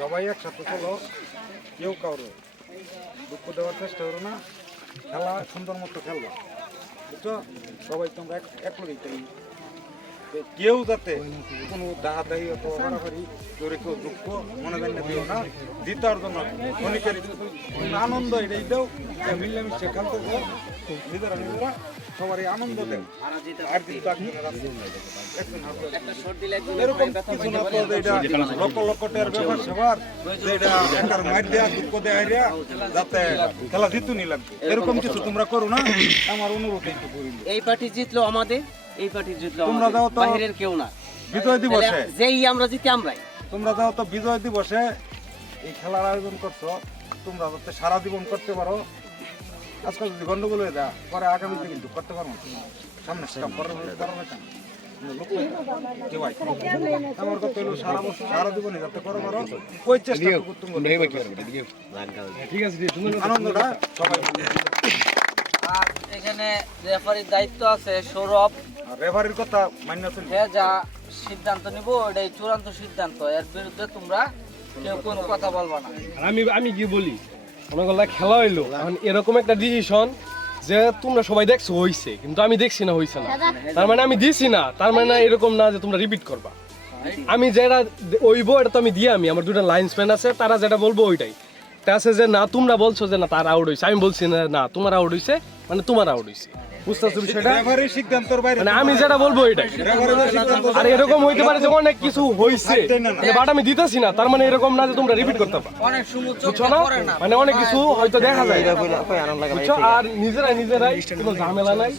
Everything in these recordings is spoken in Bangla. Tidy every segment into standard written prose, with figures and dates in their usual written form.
সবাই একসাথে চলো, কেউ কারো দুঃখ দেওয়ার চেষ্টা করো না, খেলা সুন্দর মতো খেলবা, বুঝছো? সবাই তোমরা এক লড়াই, কেউ যাতে কোনো দাহাদাহি অথবা বাড়াবাড়ি করে কেউ দুঃখ মনে জানিয়ে দিও না। জিতার জন্য ক্ষণিকের আনন্দ এটাই দাও, মিলেমিশে খেলতে দাও, নিজেরা নিজেরা সবারই আনন্দ দেয়। আর এরকম কিছু না তো এটা লক্ষ লক্ষ টাকার ব্যাপার সেবার যেটা একার মার দেয়া দুঃখ দেয়া যাতে খেলা জিতু নিলাম, এরকম কিছু তোমরা করো না, আমার অনুরোধ একটু করি। এই পার্টি জিতলো আমাদের, এই পার্টি জিতলো তোমরা যাও তো বাইরের কেউ না। বিজয় দিবসে যেই আমরা জিতি আমরাই। তোমরা যাও তো বিজয় দিবসে এই খেলার আয়োজন করছো, তোমরা যাতে সারা জীবন করতে পারো। আজকাল যদি গন্ডগোল হয়ে যায় পরে আগামীতে কিন্তু করতে পারবো না, সামনে কাম করার আমার কথা হলো সারা বছর সারা জীবনে যাতে করো পারো ওই চেষ্টা ঠিক আছে। আনন্দটা সবাই। আর এখানে রেফারির দায়িত্ব আছে সৌরভ। রেফারির কথা মান্য যা সিদ্ধান্ত নিব এটাই চূড়ান্ত সিদ্ধান্ত, এর বিরুদ্ধে তোমরা কেউ কোনো কথা বলবা না। আমি কি বলি, অনেকগুলা খেলা হইলো, এখন এরকম একটা ডিসিশন যে তোমরা সবাই দেখছো হইছে, কিন্তু আমি দেখছি না হইছে না, তার মানে আমি দিছি না, তার মানে এরকম না যে তোমরা রিপিট করবা। আমি যেটা ওইব এটা তো আমি দিয়ে আমার দুটো লাইন্সম্যান আছে, তারা যেটা বলবো ওইটাই। তা আছে যে না তোমরা বলছো যে না তার আউট হইছে, আমি বলছি না তোমার আউট হইছে, মানে তোমার আউট হইছে, বুঝতেছো বিষয়টা? মানে আমি যেটা বলবো ওইটাই। আর এরকম হইতে পারে যে অনেক কিছু হইছে বাট আমি দিতেছি না, তার মানে এরকম না যে তোমরা রিপিট করতে পারো, বুঝছো না? মানে অনেক কিছু হয়তো দেখা যায়, বুঝছো? আর নিজেরাই কোনো ঝামেলা নাই,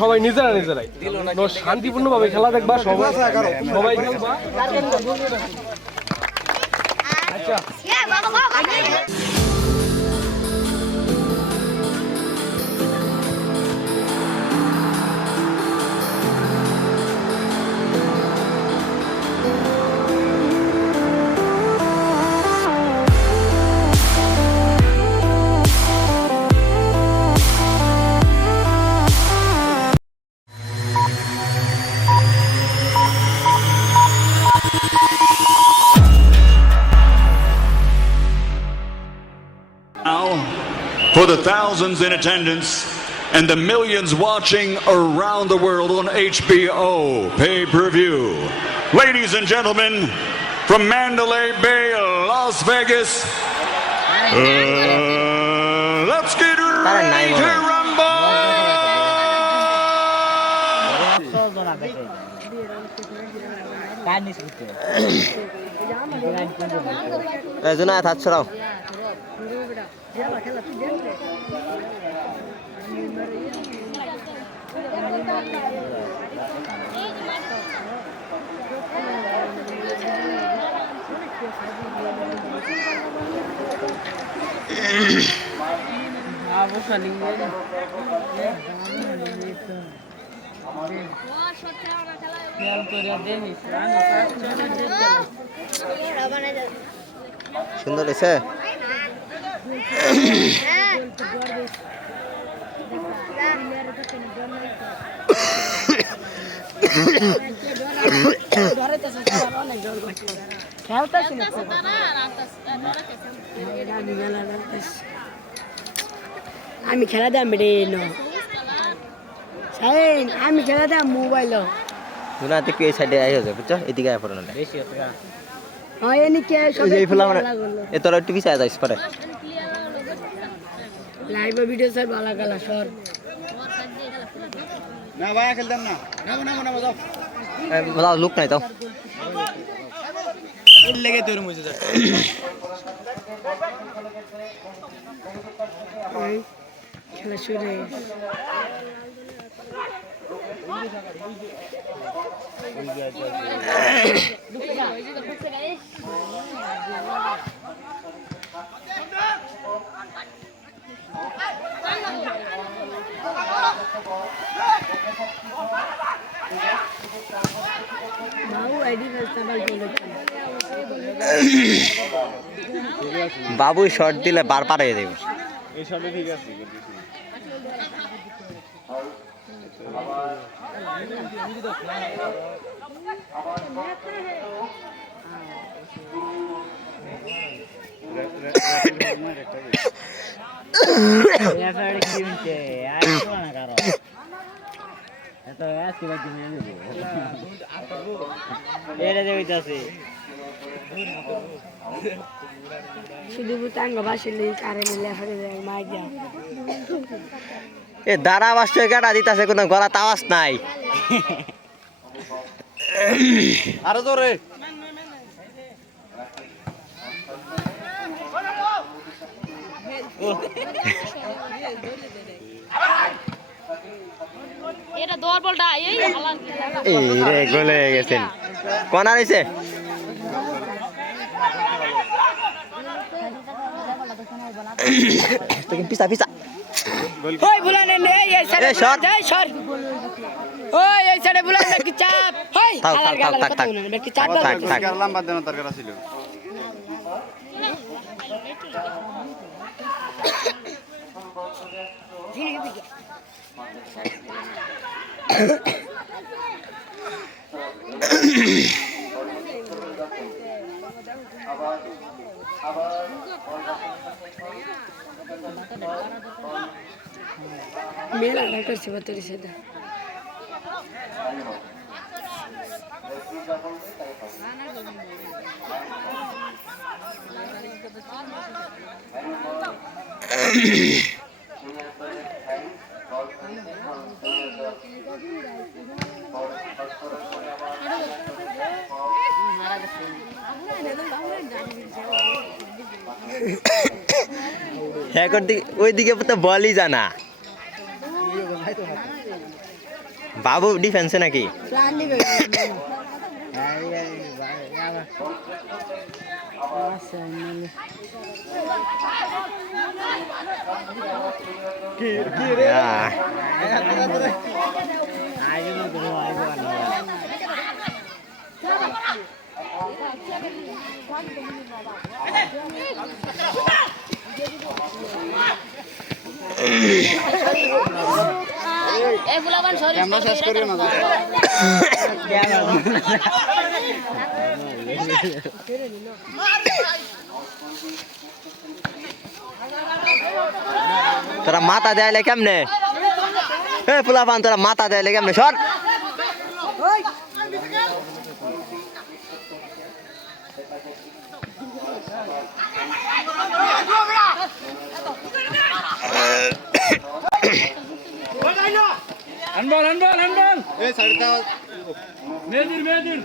সবাই নিজেরাই শান্তিপূর্ণ ভাবে খেলা দেখবা, সবাই খেলবা। আচ্ছা for the thousands in attendance and the millions watching around the world on HBO pay-per-view. Ladies and gentlemen, from Mandalay Bay, Las Vegas, let's get ready to rumble! সুন্দর হয়েছে। আমি খেলা দাম আমি খেলা দাম মোবাইল এই সাইডে আই হয়ে বুঝছো, এদিকে আয় পড়ে না তোরা একটু পিছিয়ে যাইস পরে লাইভ ভিডিও স্যার ভালো খেলা সর না ভাই খেলতাম না, যাও লোক নাই তাও লেগে তোর মুছে যা খেলা শুরু বাবু আইডি রাস্তা বাই বলে বাবু শর্ট দিলে বার পার হয়ে দেবে শুধু বুতাঙ্গ বাসিলে কারেন্ট লেফারে যায় মাইয়া এ দাঁড়া বাসছে কাটা দিতেছে কোনো গলাত আওয়াজ নাই আরো জোরে এটা দৌড় বলটা এই হালান এই রে গলে গেছেন কোন আর হইছে পিছা পিছা ওই বুলানে নেই এই সাইডে এই সর। যাই সর ওই এই সাইডে বুলানে কি চাপ ওই থাক, হালার থাক, গালার থাক, কথা থাক। বলুন কি চাপ থাক থাক লম্বা দেন দরকার ছিল মেলা করছে বতরি সেটা ওইদিকে তো বলই জানা বাবু ডিফেন্সে নাকি প্ল্যান দিবে এই বুলাবান সরি আমরা শেষ করিও না তোরা মাথা দেয়ালে কেমনে এ ফুলাপান তোরা মাথা দেয়ালে কেমনে সর আনবল আনবল আনবল এই সাইডটা মেদির মেদির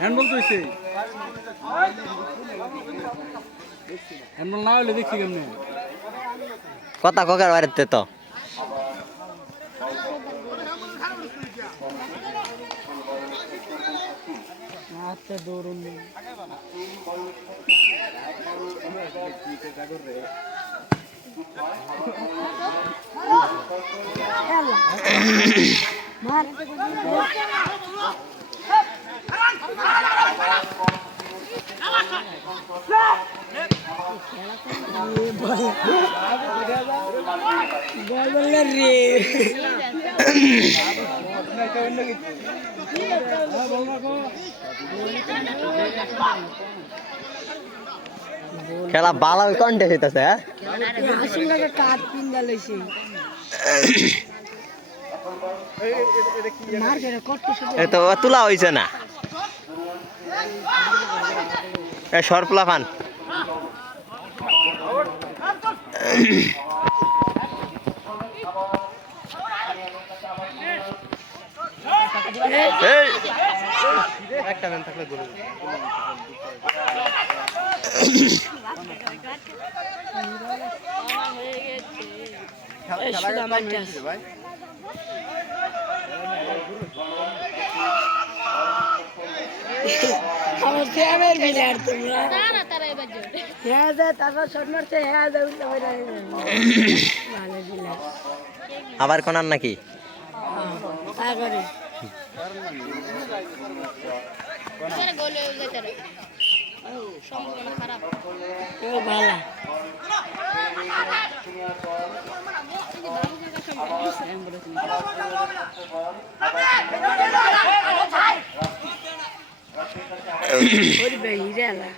হ্যান্ডবল তো হইছে হ্যান্ডবল না হইলে দেখছি কেমনে কথা ককার বাড়িতে তো আচ্ছা দৌড়ুন মার বল রে খেলা ভালো কন্টেস্ট হইতাছে হ্যাঁ আসলে কাট পিন্দা লইছি মার করে কত শুধু এ তো তোলা হইছে না এ সরপলা ফান এই একটা ম্যান থাকলে গোল আমার ফেভারিট প্লেয়ার তোমরা তারা তারা এবার জোর হ্যাঁ যা তারপর শট মারছে হ্যাঁ যা উল্টা হয়ে ভালো প্লেয়ার আবার কোনার নাকি তারপরে তারা গোলে যেতে সম্ভাবনা খারাপ ও ভালো ওই বেরিয়েলা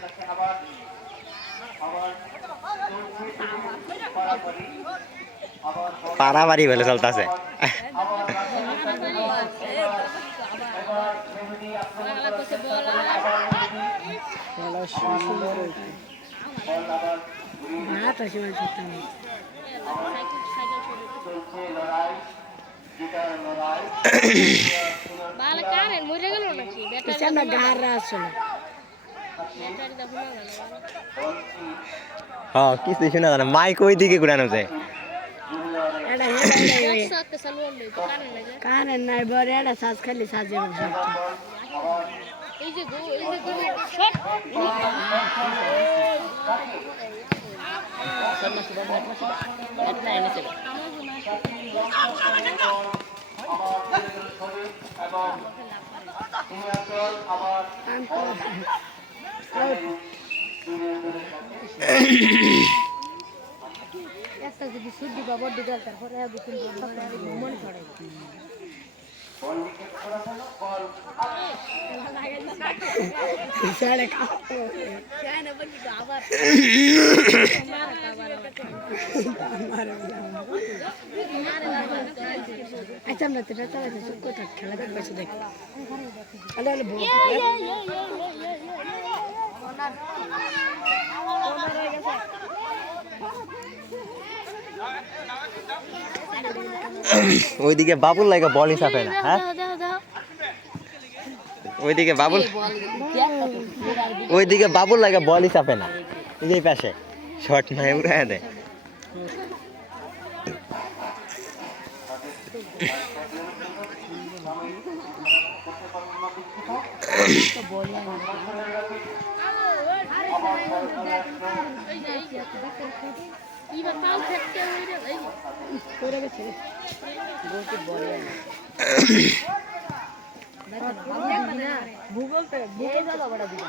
পারাবারি বলে চলতেছে ভাত আছে মানে সত্যি ভালো কারেন্ট মরে গেল নাকি ব্যাটারি আমরা গাড়া আসলে ব্যাটারি দাও না হ্যাঁ কিছু শোনা যায় না মাইক ওই দিকে ঘুরানো যায় এটা হেডাই সাথে চালু হলো কারেন্ট লাগে কানে নাই বরে এটা সাজ খালি সাজে এই যে গো শট একটা যদি সুদ্ধি বা বড্ডি দল তারপরে বুকিং মনে পড়ে সাড়ে আবার আচ্ছা আমরা তো কোথাও খেলা দেখবে দেখ তাহলে বল ওইদিকে বাবুল লাগে বল হিসাবে না হ্যাঁ ওইদিকে বাবুল লাগে বল হিসাবে না এই যে পাশে শর্ট নাই উড়ায় দেয় এবার পাল ফেটতে হইরে এই করে গেছে ভূগোল দাদা বড় দিবা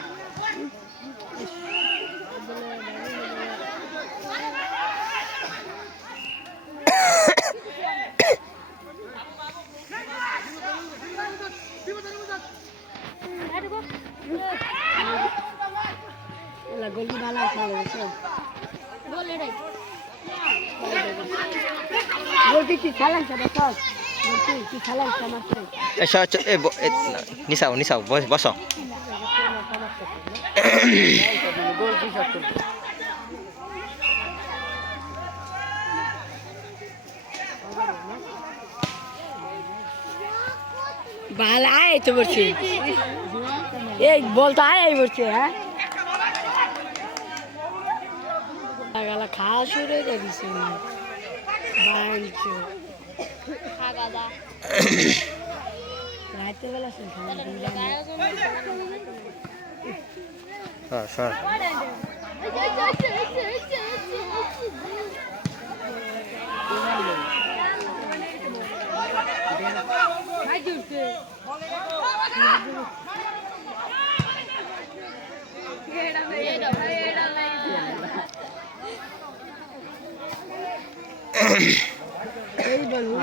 গোলকি ভালো খেলে বলে রে গোলকি কি খেলেন সেটা সব গোলকি কি খেলেন মাত্র নিসাও বসো ভালো আয় তো বলছি এই বলতো আয় বলছে হ্যাঁ গালা খাওয়া শুরু হয়ে গেছে বাঞ্চো খাগাদা রাতে বেলা শুন সর এই বলবো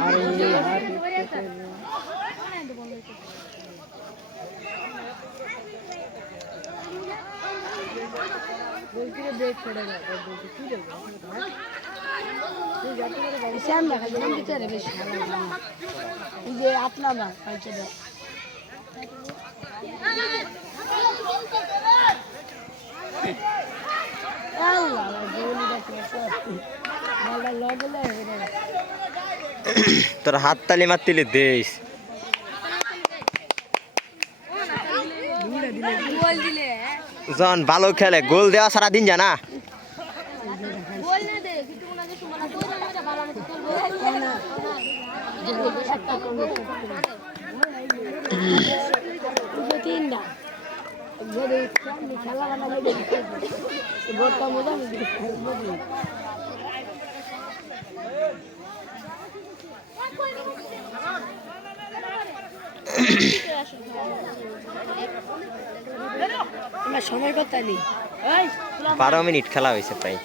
গোলকিরে ব্রেক পড়ে গেল গোলকি কি দেবো শ্যাম দেখা যায় বিচারে বেশি ভালো এই যে 8 নাম্বার পাইছে দাও আল্লাহ গোলি দেখো বলটা লগলে হেরে তোর হাত তালি মারতিলে দেশ গোল দিলে জন ভালো খেলে গোল দেওয়া সারা দিন জানা তিন না যদি খেলা বানালে গোটা মজা সময় কথা নেই 12 মিনিট খেলা হয়েছে প্রায়।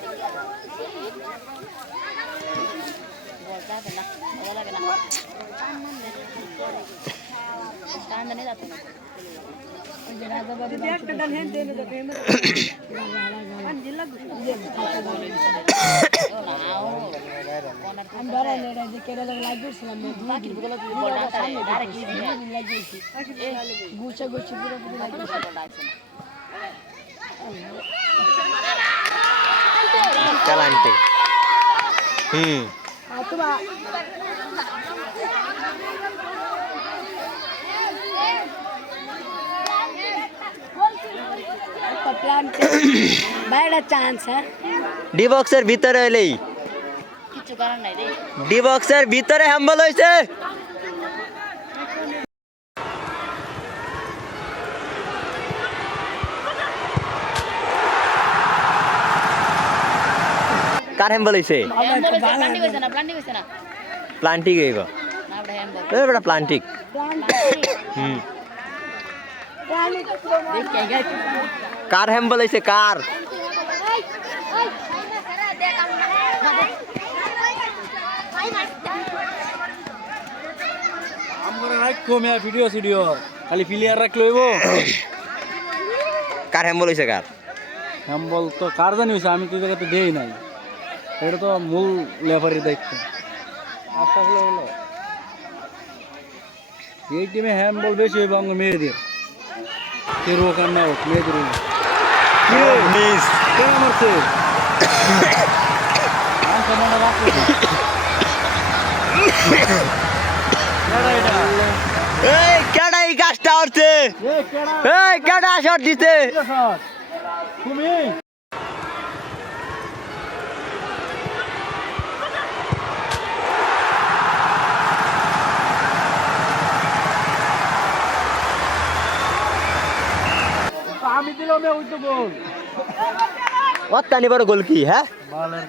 গুছা গুছি পুরো চালানতে বাইরে চান্স হ্যাঁ ডি বক্সের ভিতরে এলেই কিছু করার নাই রে ডি বক্সের ভিতরে হ্যাম্বল হয়েছে। কার হ্যাম্বল হয়েছে? প্লান্টিক হইব বেটা প্লান্টিক। কার হ্যাম্বল হয়েছে কার? ভিডিও ভিডিও খালি প্লেয়ার রাখলে হইব। কার হ্যাম্বল হয়েছে কার? হ্যাম্বল তো কার জানি হয়েছে, আমি তো জায়গাতে দেই নাই, এটা তো মূল লেফারির দায়িত্ব। আশা হলো হলো এই টিমে হ্যাম্বল বেশি হইব আমার মেয়েদের, কেউ হোক আর না হোক মেয়েদের মারছে। এই কেডা এই গাছটা উঠছে? এই কেডা শট দিতে? তুমি আমি দিলাম ওই তো গোল। অত্যানি বড় গোল কি? হ্যাঁ বালের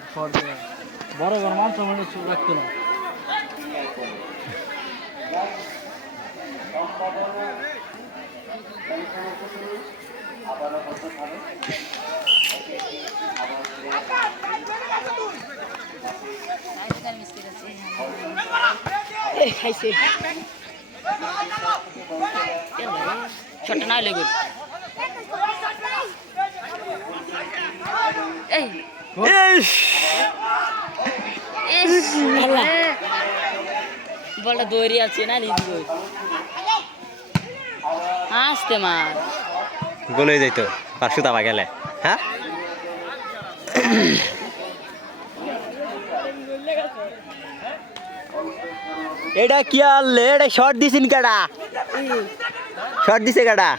বড় বড় মাংস মানে রাখতো না। খাইছে ছোট না লেগে এই বলটা দৌড়ি আছে না লিখব আসতে মার গোল হয়ে যাইতো পাঁচশো দাবা গেলে। হ্যাঁ এটা কি আনলে? এটা শর্ট দিছিন কাটা? শর্ট দিছে কাটা?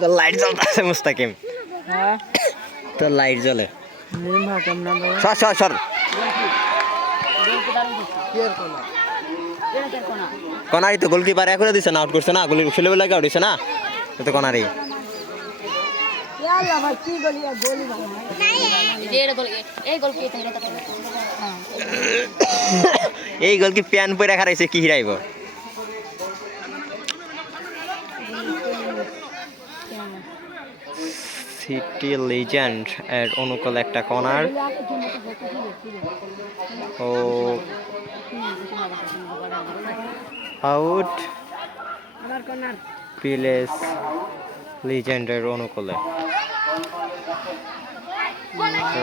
তো লাইট জ্বলতেছে মুস্তাকিম, তো লাইট জ্বলে। সর সর সর কনারি তো গোলকিপার করে দিছে না, আউট করছে না, গোল ছেলে লাগে আউট হইছে না, তো কনারি। এই গোল কি প্যান পরে রাখা রয়েছে কি হিরাইব? সিটি লিজেন্ড এর অনুকূল একটা কর্নার। ও আউট পিলেস লিজেন্ডের অনুকূলে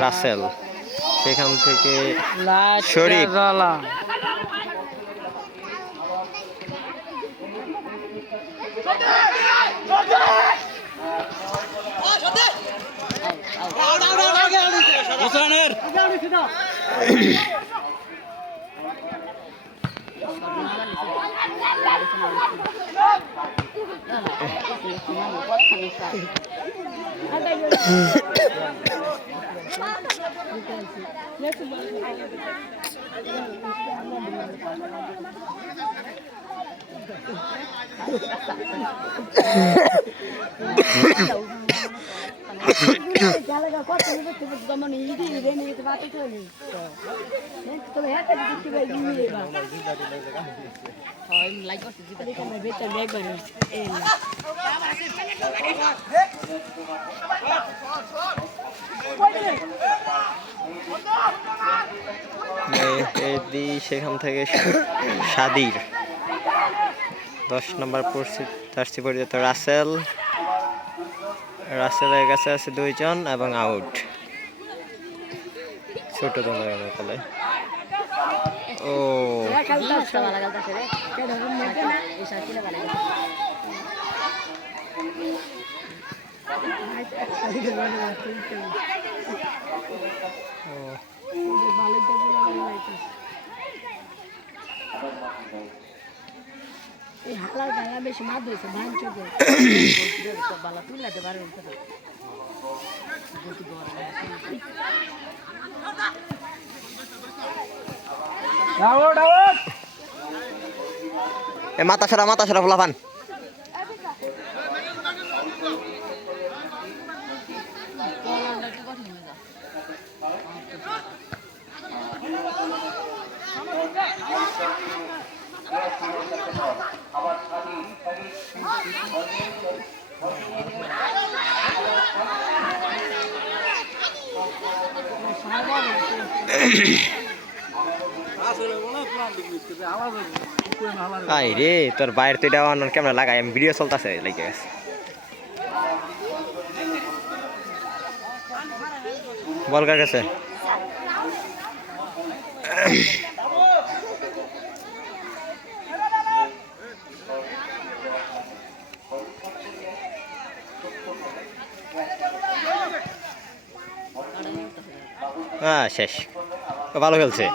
রাসেল, সেখান থেকে শরীফ মেহেদি সেখান থেকে সাদির 10 নম্বর জার্সি পরিচিত রাসেলের কাছে আছে 2 জন এবং আউট ছোট দলের বলে ও এই হালার গায়ে বেশি মাছ ধরেছে ধান চোখে বালা তুলাতে পারবেন মাথা সরা ফুলাফান আই রে তোর বাইরে তো এটা অন্য ক্যামেরা লাগাই আমি ভিডিও চলতেছে লেগে গেছে বল কার কাছে শেষ ভালো খেলছে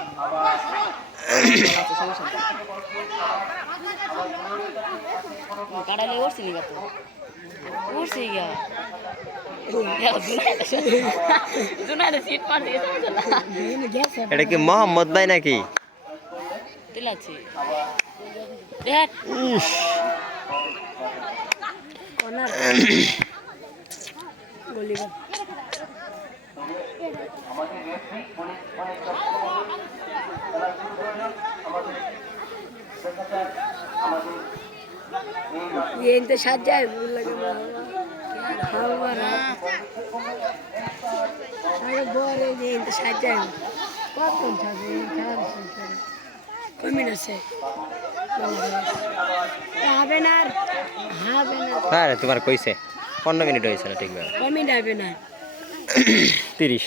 এটা কি মোহাম্মদ ভাই নাকি ये इनते साथ जाए लगे हमारा अरे बोरे ये इनते साथ जाए कौन कौन था ये चार से कमिन से हाबेनार আরে তোমার কইছে 15 মিনিট হইছে না ঠিকভাবে कमिन हाबेनार 30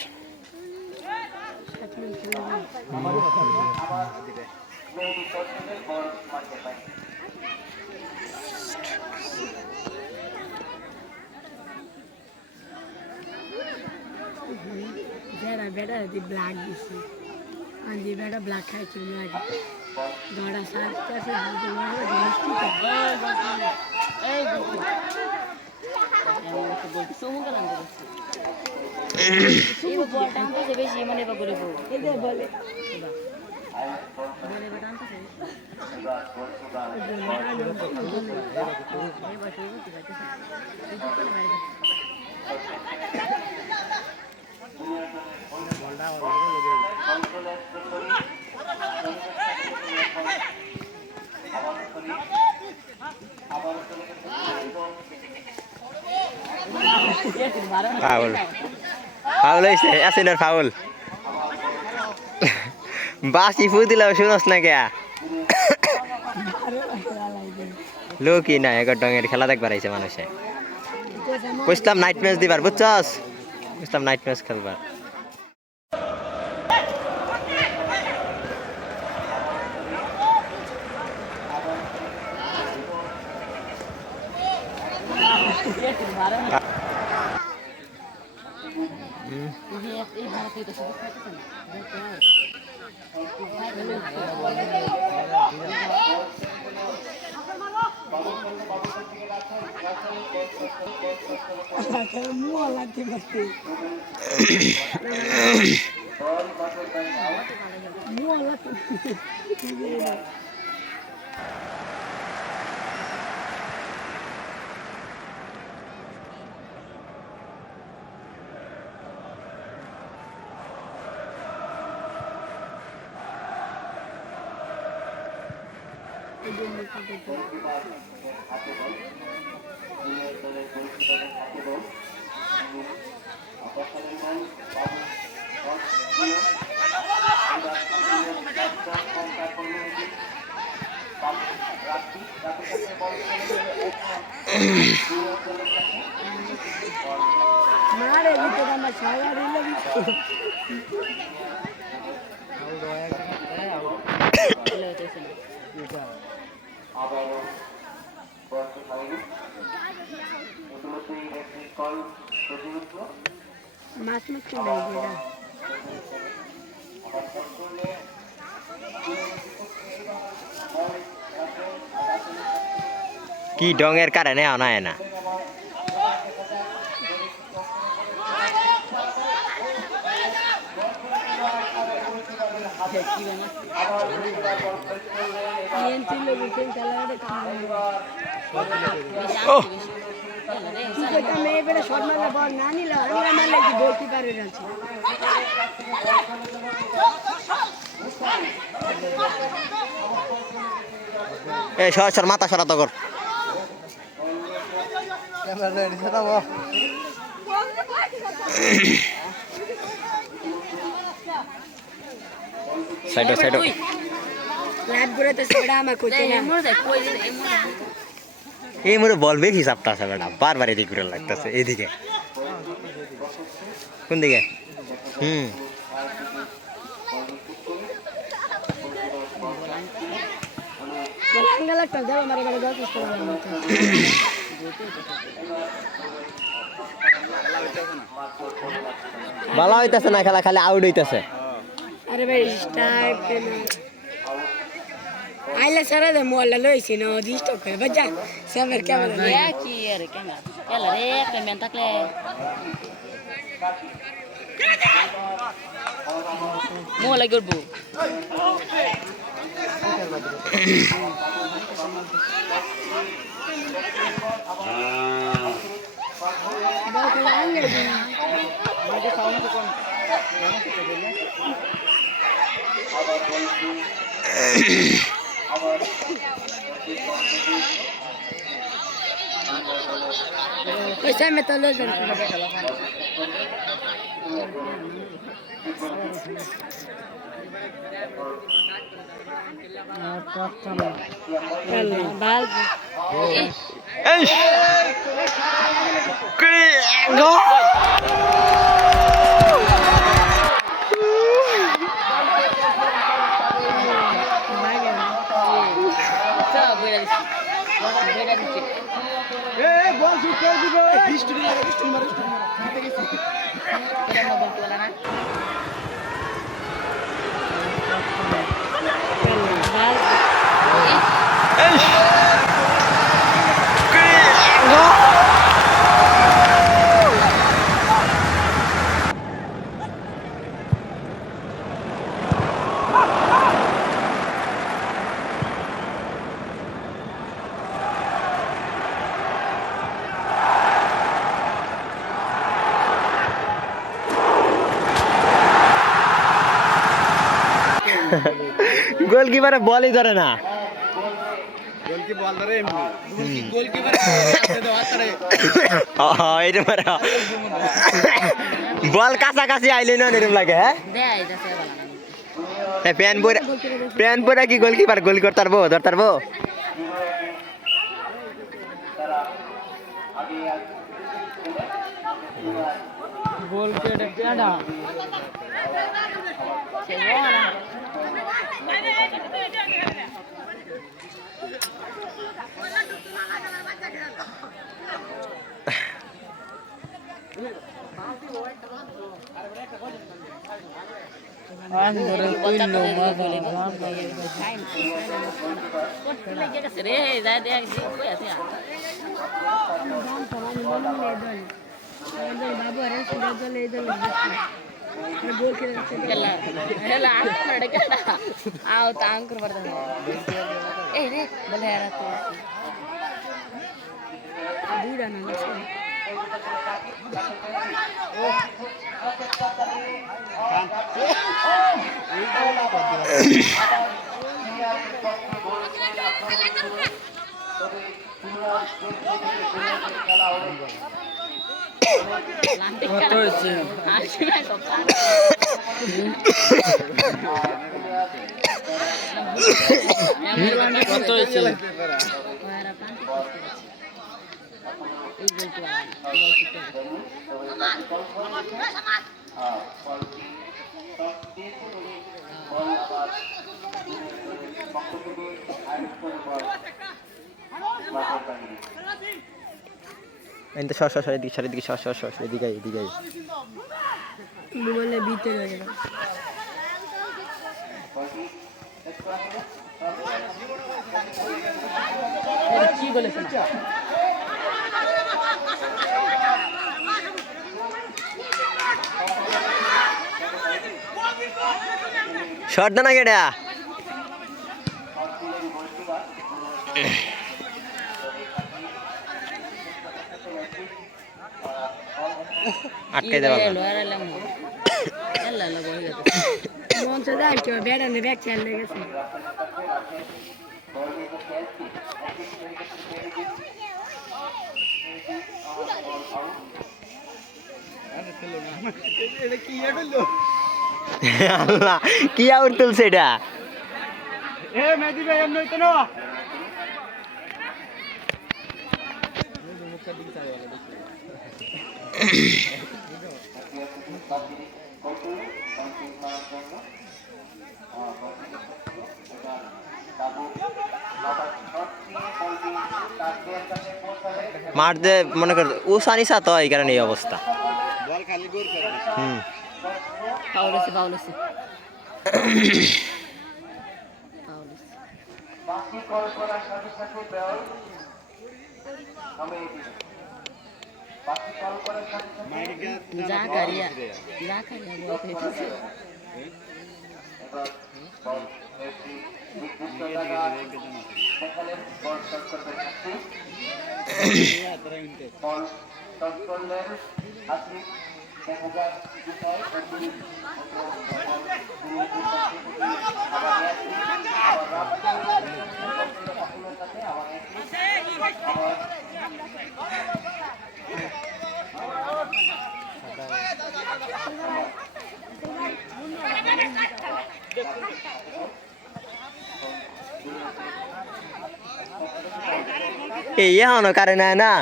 जरा बेटा दी ब्लैक दिसी आंधी बेटा ब्लैक है क्यों लगे गाड़ा साथ कैसे हाल में दोस्ती कर सोमू का नाम ये बॉल टाइम पे से बेशी मने पे बोले वो इधर बोले बोले बेटा तो सही ফাউল ফাউল হয়েছে আসিনার ফাউল বাসি ফু দিলাম শুনস না কে লোকই না এগর ডঙের খেলা দেখবার আইছে মানুষে কইছিলাম নাইট ম্যাচ দিবার বুঝছস কইছিলাম নাইট ম্যাচ খেলবার মুয়া লাগতে পারতে মুয়া লাগতে মারে দিতে আমার সারা রিলে মাছ মাছ কিনে কি ডঙের কারণে আনায় না মেয়ে বেড়ে সব মারলে বল না নিল আমরা মারলে কি বলতে পারে না এই সর মাথা সরাতো কর সাইডো সাইডো লাইভ করে তো সেটা আমার কইতে না এই মোরে বল বেশি চাপটা আছে বেটা বারবার এদিকে ঘুরে লাগতেছে এদিকে কোন দিকে লাগতো দেবো মারে বাড়ি যাওয়া চেষ্টা ভালো হইতাছে না খেলা খালি আউট হইতাছে अरे भाई स्टार्ट आइला सारा दे मोला लइसी न दिस्तो कर बजा सबर क्या बोल Ya quiere que me. Ya la de pimenta que. Mola gurbu. पैसा में तो ले बाल গোলকিপারে বলই ধরে না বল কাছাকাছি আইলে না এরকম লাগে হ্যাঁ প্যান পরে কি গোলকিপার গোল করতে পারবো ধরতে পারবো গোল কেটে পেডা বাবু আরে সুন্দর দল এই দল গোল খেলে দুইটা না কত হয়েছে কত হয়েছে এদিকে সর এদিকে সর এদিকে বলে ভিতরে হয়ে গেল কি বলেছেন শর্ট না কেডা আটকে দেওয়া মন তো যায় কেউ বেড়ানে ব্যাগ চাল লেগেছে আল্লাহ কি আউট তুলছে এটা মারতে মনে কর ও সানিসা তো এই কারণে এই অবস্থা বাউলেছে এই এখনো কারণ না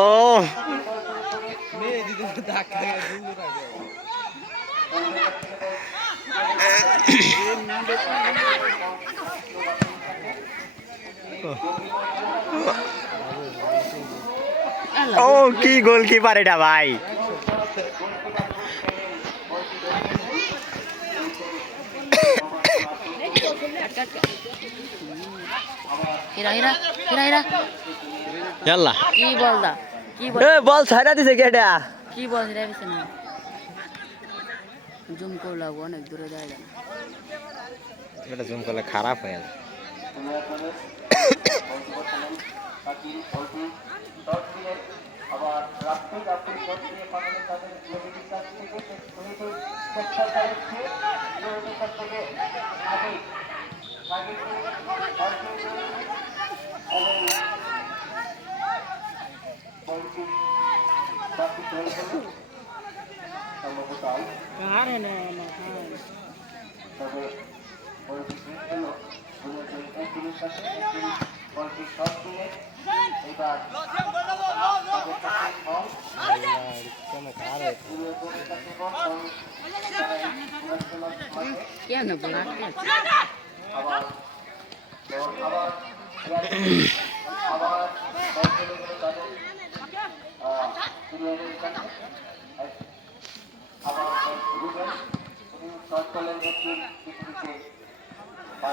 ও ও কি গোলকিপার এটা ভাই ইয়াল্লা কি বলদা এ বল ছাইরা দিছে কেডা কি বল রে না জুম করলা অনেক দূরে যায় না এটা জুম করলে খারাপ হয়ে যাবে কেন ব্ল্যাক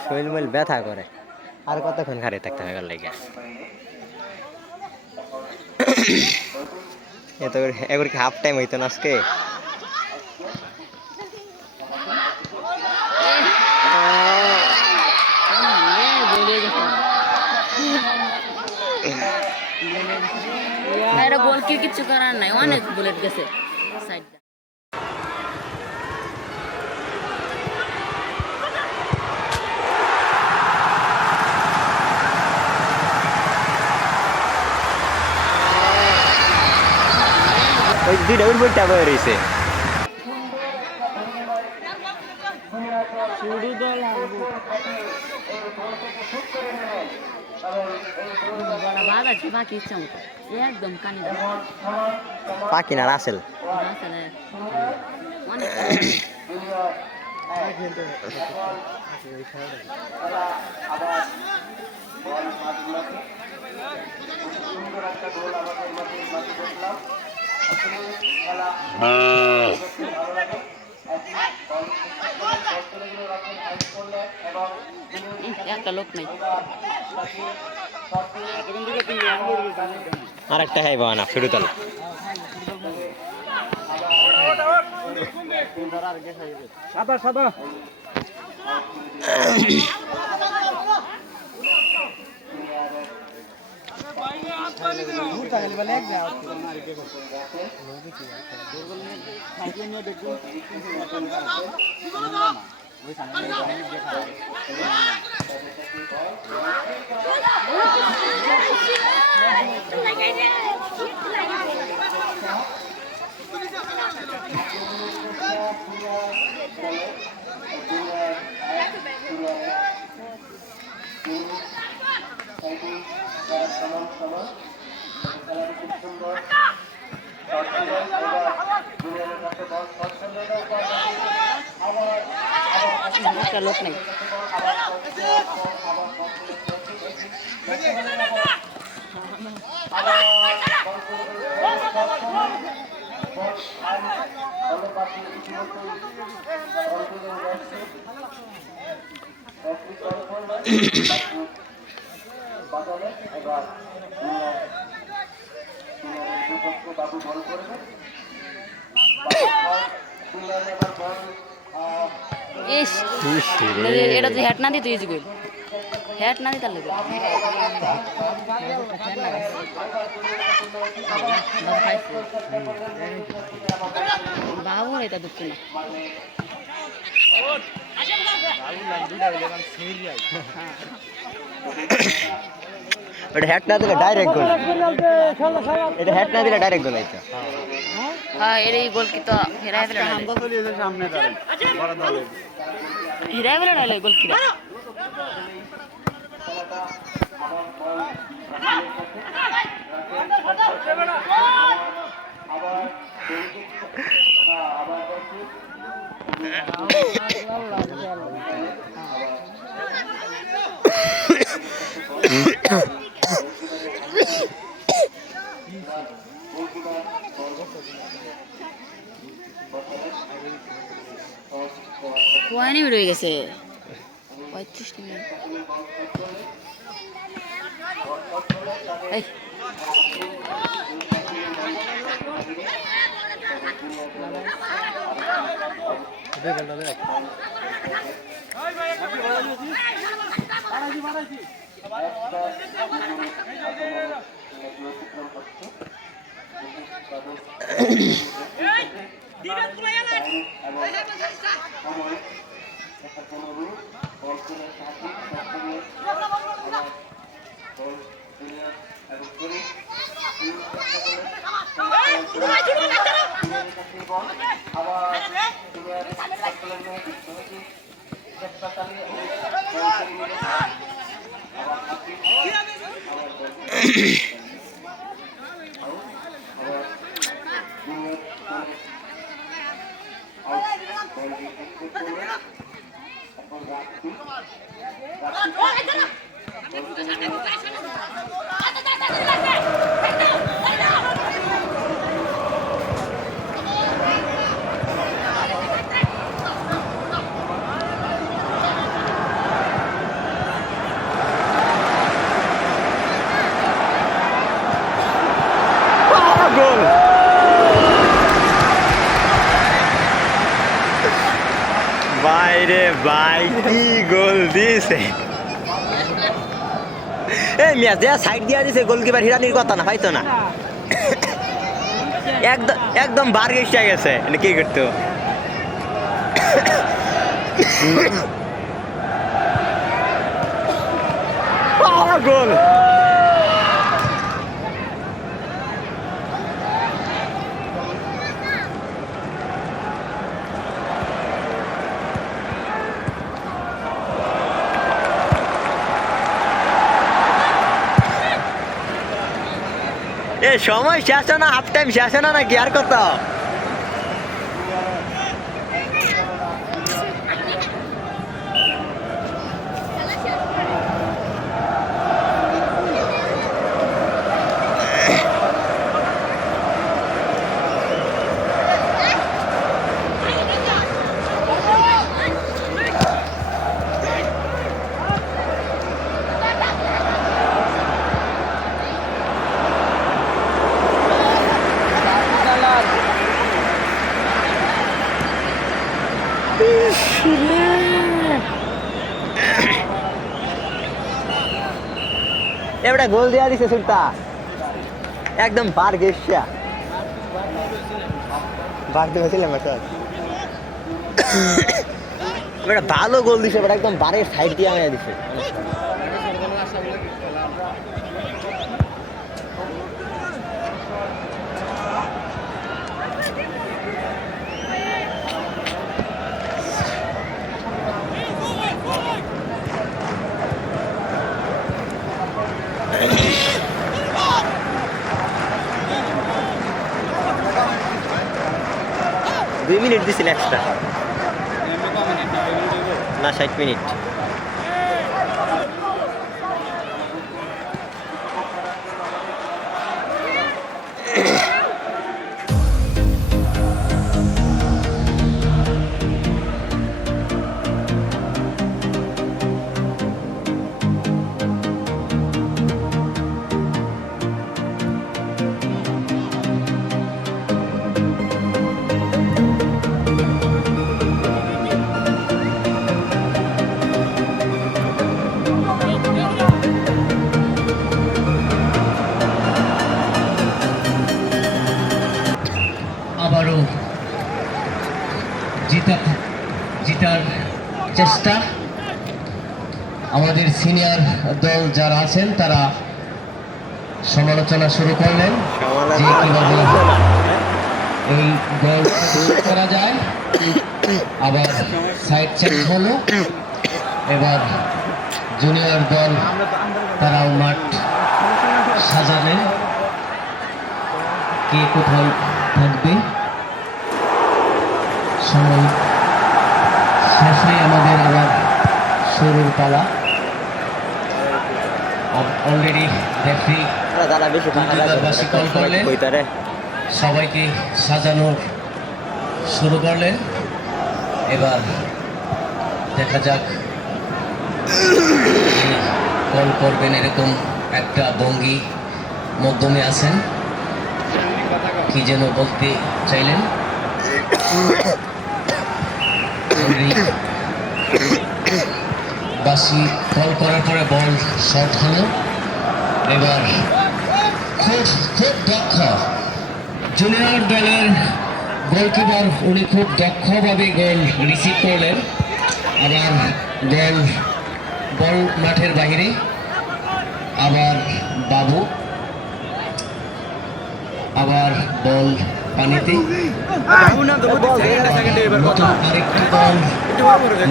শরীর মিল ব্যথা করে আর কতক্ষণ খারে থাকতে হবে লাগে এত এবার কি হাফ টাইম হইতো না আজকে এটা গোল কি কিছু করার নাই অনেক বুলেট গেছে সাইড ওই দুইটা ওই বইটা বয়ে রয়েছে বাবা আছে বাকি ইচ্ছা মতো একদম কানি পাখি না রাসেল অনেক একটা লোক নাই আর একটা খাইব না শুরু তাল সাদা সাদা একটা লোক নাই ইস এটা তো হ্যাট না দিতে ইজি কই হ্যাট না দিতে লাগে বাবু এটা দুঃখ না এটা হেড না দিলে ডাইরেক্ট গোল এটা হেড না দিলে ডাইরেক্ট গোল আইতো হ্যাঁ এই গোল কি তো হেরাই ফেলে সামনে দাঁড়ান হেরাই ফেলে না গোল কি কোয়ানি রয়ে গেছে 35 মিনিট এই আবার গোল বাইরে ভাই কি গোল দিয়েছে এই ম্যাচ দেয়া সাইড দিয়া দিছে গোলকিপার হিরানির কথা না হয়তো না একদম একদম বার গেছে গেছে কি করতো গোল এ সময় শেষ না হাফ টাইম শেষ না নাকি আর কত এবারে গোল দেওয়া দিছে সুলতা একদম বার গেছে বার দিয়েছিলাম এবারে ভালো গোল দিছে এবারে একদম বারের সাইড দিয়ে আমায় দিছে দুই মিনিট দিছিল এক্সট্রা না 60 মিনিট আবারও জিতার চেষ্টা আমাদের সিনিয়র দল যারা আছেন তারা সমালোচনা শুরু করলেন যে কিভাবে এই গোল করা যায় আবার সাইড চেক হলো এবার জুনিয়র দল তারাও মাঠ সাজালেন কে কোথায় থাকবে সময় শেষে আমাদের আবার শুরুর পালা অলরেডি রেফারি দুইবারবাসী কল করলেন সবাইকে সাজানো শুরু করলেন এবার দেখা যাক কল করবেন এরকম একটা ভঙ্গি মধ্যমে আছেন কি যেন বলতে চাইলেন বাসি কল করার পরে বল শর্ট হলো এবার খুব দক্ষ জুনিয়র দলের গোলকিপার উনি খুব দক্ষভাবে গোল রিসিভ করলেন আবার বল মাঠের বাইরে আবার বাবু আবার বল পানিতে আরেকটি বল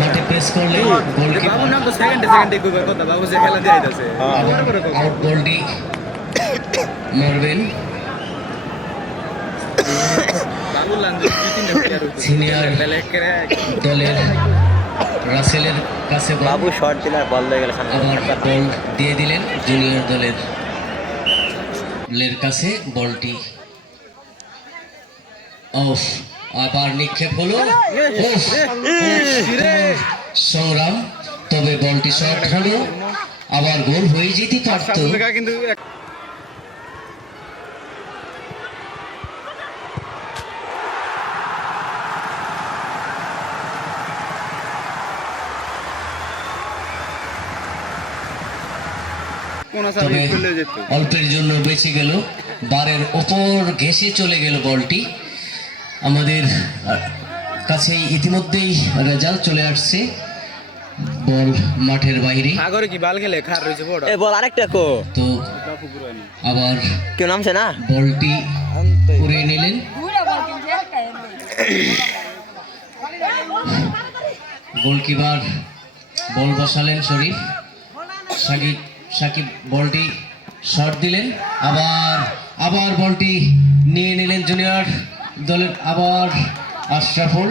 মাঠে পেস করলে গোলকিপার আউট বলটি মারবেন সিনিয়র দলের রাসেলের কাছে বল। বাবু শর্ট দিলে আর বল হয়ে গেল সামনে। আবার বল দিয়ে দিলেন জুনিয়র দলের কাছে বলটি অফ, আবার নিক্ষেপ হলো অফ, সংগ্রাম, তবে বলটি শর্ট হলো, আবার গোল হয়ে যেতে পারত। কিন্তু তবে অল্পের জন্য বেঁচে গেল, বারের ওপর ঘেঁষে চলে গেল বলটি। আমাদের কাছে ইতিমধ্যেই রেজাল্ট চলে আসছে, বল মাঠের বাইরে। সাগরে কি বাল খেলে খার রয়েছে বড়। এ বল আরেকটা কো। তো আবার কেউ নামছে না? বলটি উড়িয়ে নিলেন। গোলকিপার বল বসালেন শরীফ, সাকিব বলটি শট দিলেন, আবার বলটি নিয়ে নিলেন জুনিয়র দলের, আবার আশরাফুল,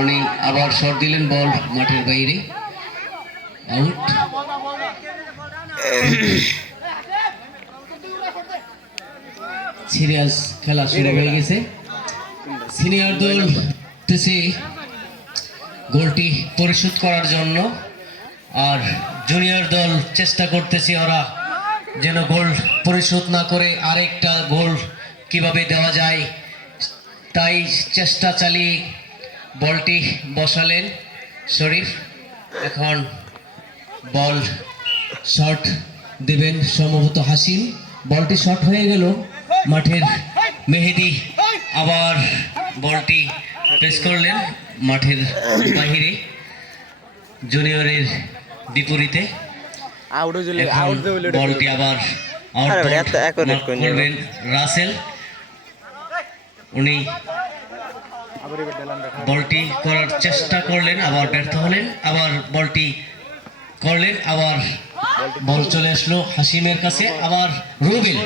উনি আবার শট দিলেন, বল মাঠের বাইরে, আউট। সিরিয়াস খেলা শুরু হয়ে গেছে। সিনিয়র দল গোলটি পরিশোধ করার জন্য, আর জুনিয়র দল চেষ্টা করতেছে ওরা যেন গোল পরিশোধ না করে আরেকটা গোল কিভাবে দেওয়া যায়, তাই চেষ্টা চালিয়ে বলটি বসালেন শরীফ। এখন বল শট দেবেন সম্ভবত হাসিম, বলটি শট হয়ে গেল মাঠের মেহেদি, আবার বলটি প্রেস করলেন মাঠের বাহিরে জুনিয়রের বিপরীতে। এখন বলটি আবার আউট করবেন রাসেল, উনি বলটি করার চেষ্টা করলেন, আবার ব্যর্থ হলেন, আবার বলটি করলেন, আবার বল চলে আসলো হাসিমের কাছে, আবার রুবেল,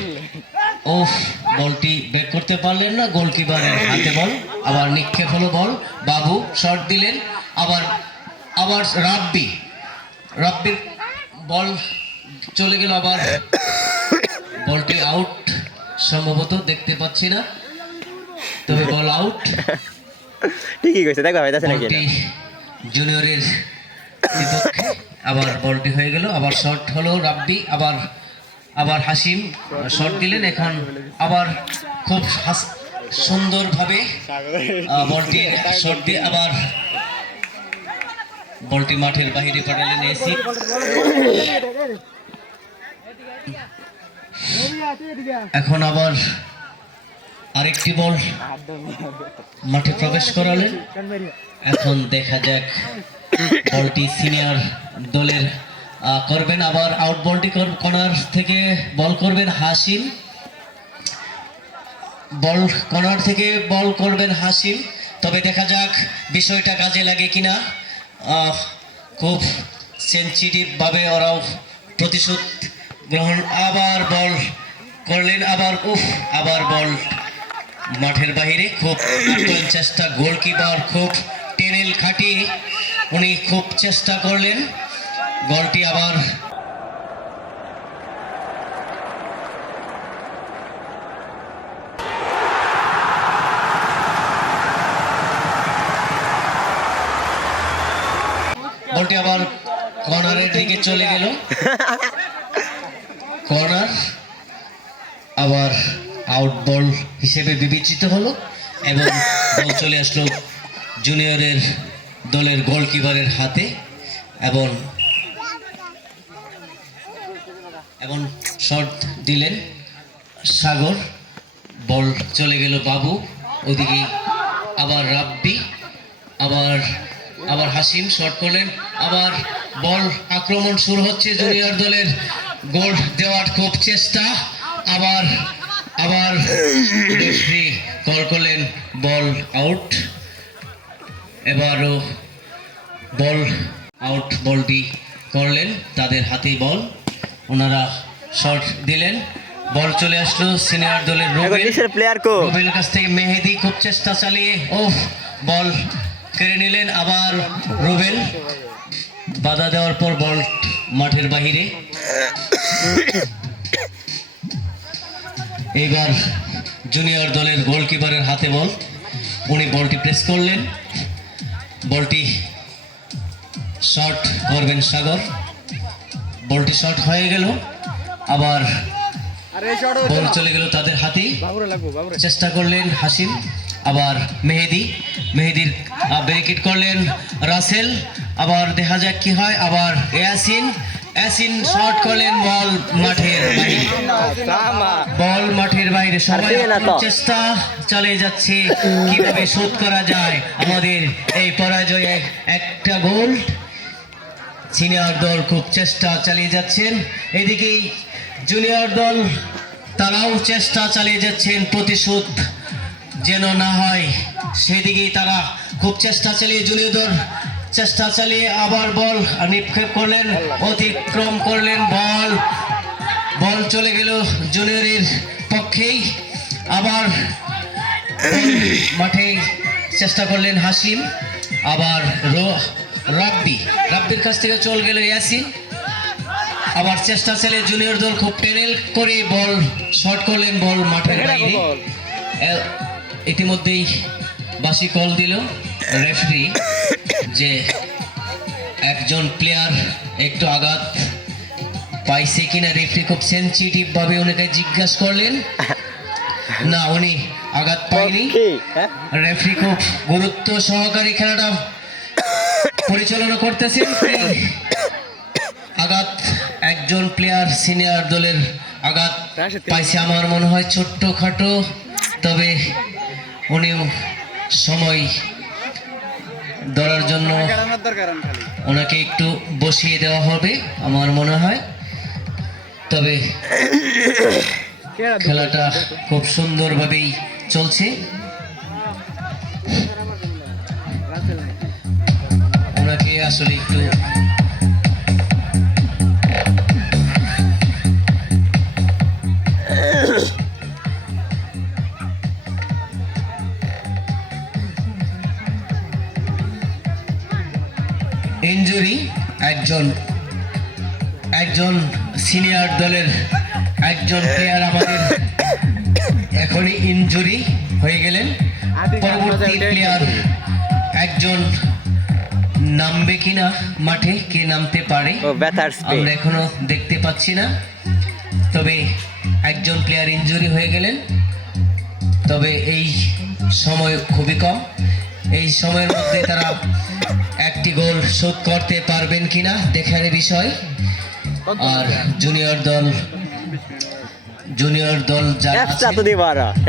ওফ, বলটি ব্যাক করতে পারলেন না, গোলকিপারের হাতে বল, আবার নিক্ষেপ হলো বল, বাবু শট দিলেন, আবার রাব্বির বল চলে গেল, আবার বলটি আউট সম্ভবত, দেখতে পাচ্ছি না, তবে বল আউট। ঠিকই কইছে, দেখো হইতাছে নাকি বলটি জুনিয়রের বিপক্ষে, আবার বলটি হয়ে গেল, আবার শট হলো রাব্বি, আবার হাসিম শট দিলেন, এখন আবার খুব সুন্দরভাবে বলটি শট দিয়ে আবার বলটি মাঠের বাহিরে পাঠালেন এসি। এখন আবার আরেকটি বল মাঠে প্রবেশ করালেন, এখন দেখা যাক বলটি সিনিয়র দলের করবেন, আবার আউট বলটি কর্নার থেকে বল করবেন হাসিম, কর্নার থেকে বল করবেন হাসিম, তবে দেখা যাক বিষয়টা কাজে লাগে কিনা। খুব সেন্সিটিভ ভাবে ওরাও প্রতিশোধ গ্রহণ, আবার বল করলেন, আবার বল মাঠের বাইরে, খুব চেষ্টা, গোলকিপার খুব টেনেল খাটিয়ে উনি খুব চেষ্টা করলেন, বলটি আবার কর্নারের দিকে চলে গেল, কর্নার আবার আউট বল হিসেবে বিবেচিত হলো, এবং বল চলে আসলো জুনিয়রের দলের গোলকিপারের হাতে, এবং শট দিলেন সাগর, বল চলে গেল বাবু ওদিকে, আবার রাব্বি, আবার হাসিম শট করলেন, আবার বল আক্রমণ শুরু হচ্ছে জুনিয়র দলের, গোল দেওয়ার খুব চেষ্টা, আবার কল করলেন, বল আউট, এবারও বল আউট, বলটি করলেন তাদের হাতে বল, ওনারা শট দিলেন, বল চলে আসলো সিনিয়র দলের এখন রুবেল। নিচের প্লেয়ার কো রুবেলের কাছ থেকে মেহেদি খুব চেষ্টা চালিয়ে বল কেড়ে নিলেন। আবার রুবেল বাধা দেওয়ার পর বল মাঠের বাহিরে। এইবার জুনিয়র দলের গোলকিপারের হাতে বল, উনি বলটি প্রেস করলেন, বলটি শট করবেন সাগর, বলটি শট হয়ে গেল, আবার বল চলে গেল তাদের হাতে। চেষ্টা করলেন হাসিম, আবার মেহেদির ব্যারিকেড করলেন রাসেল, আবার দেখা যাক কি হয়। আবার ইয়াসিন শট করলেন, বল মাঠের বাইরে। সবাই চেষ্টা চালিয়ে যাচ্ছে কিভাবে শোধ করা যায় আমাদের এই পরাজয়ে একটা গোল। সিনিয়র দল খুব চেষ্টা চালিয়ে যাচ্ছেন, এদিকেই জুনিয়র দল তারাও চেষ্টা চালিয়ে যাচ্ছেন প্রতিশোধ যেন না হয় সেদিকেই তারা খুব চেষ্টা চালিয়ে জুনিয়র দল চেষ্টা চালিয়ে আবার বল নিক্ষেপ করলেন, অতিক্রম করলেন, বল চলে গেল জুনিয়রের পক্ষেই। আবার মাঠে চেষ্টা করলেন হাসিম, আবার রাব্বির কাছ থেকে চলে গেল ইয়াসিন, আবার চেষ্টা চালিয়ে জুনিয়র দল খুব টেনেল করে বল শট করলেন, বল মাঠের বাইরে। ইতিমধ্যেই বাসি কল দিল রেফারি যে একজন প্লেয়ার একটু আঘাত পাইছে কিনা। রেফারি খুব সেনসিটিভ ভাবে ওনাকে জিজ্ঞাসা করলেন, না উনি আঘাত পায়নি। রেফারি খুব গুরুত্ব সহকারে খেলাটা পরিচালনা করতেছেন। আঘাত একজন প্লেয়ার সিনিয়র দলের আঘাত পাইছে, আমার মনে হয় ছোট্ট খাটো, তবে উনি সময় ধরার জন্য ওনাকে একটু বসিয়ে দেওয়া হবে আমার মনে হয়। তবে খেলাটা খুব সুন্দরভাবেই চলছে। ওনাকে আসলে একটু ইনজুরি, একজন সিনিয়র দলের একজন প্লেয়ার আমাদের এখনই ইনজুরি হয়ে গেলেন। পরবর্তী প্লেয়ার একজন নামবে কিনা মাঠে, কে নামতে পারে আমরা এখনো দেখতে পাচ্ছি না, তবে একজন প্লেয়ার ইনজুরি হয়ে গেলেন। তবে এই সময় খুবই কম, এই সময়ের মধ্যে তারা একটি গোল শোধ করতে পারবেন কিনা দেখার বিষয়। আর জুনিয়র দল যারা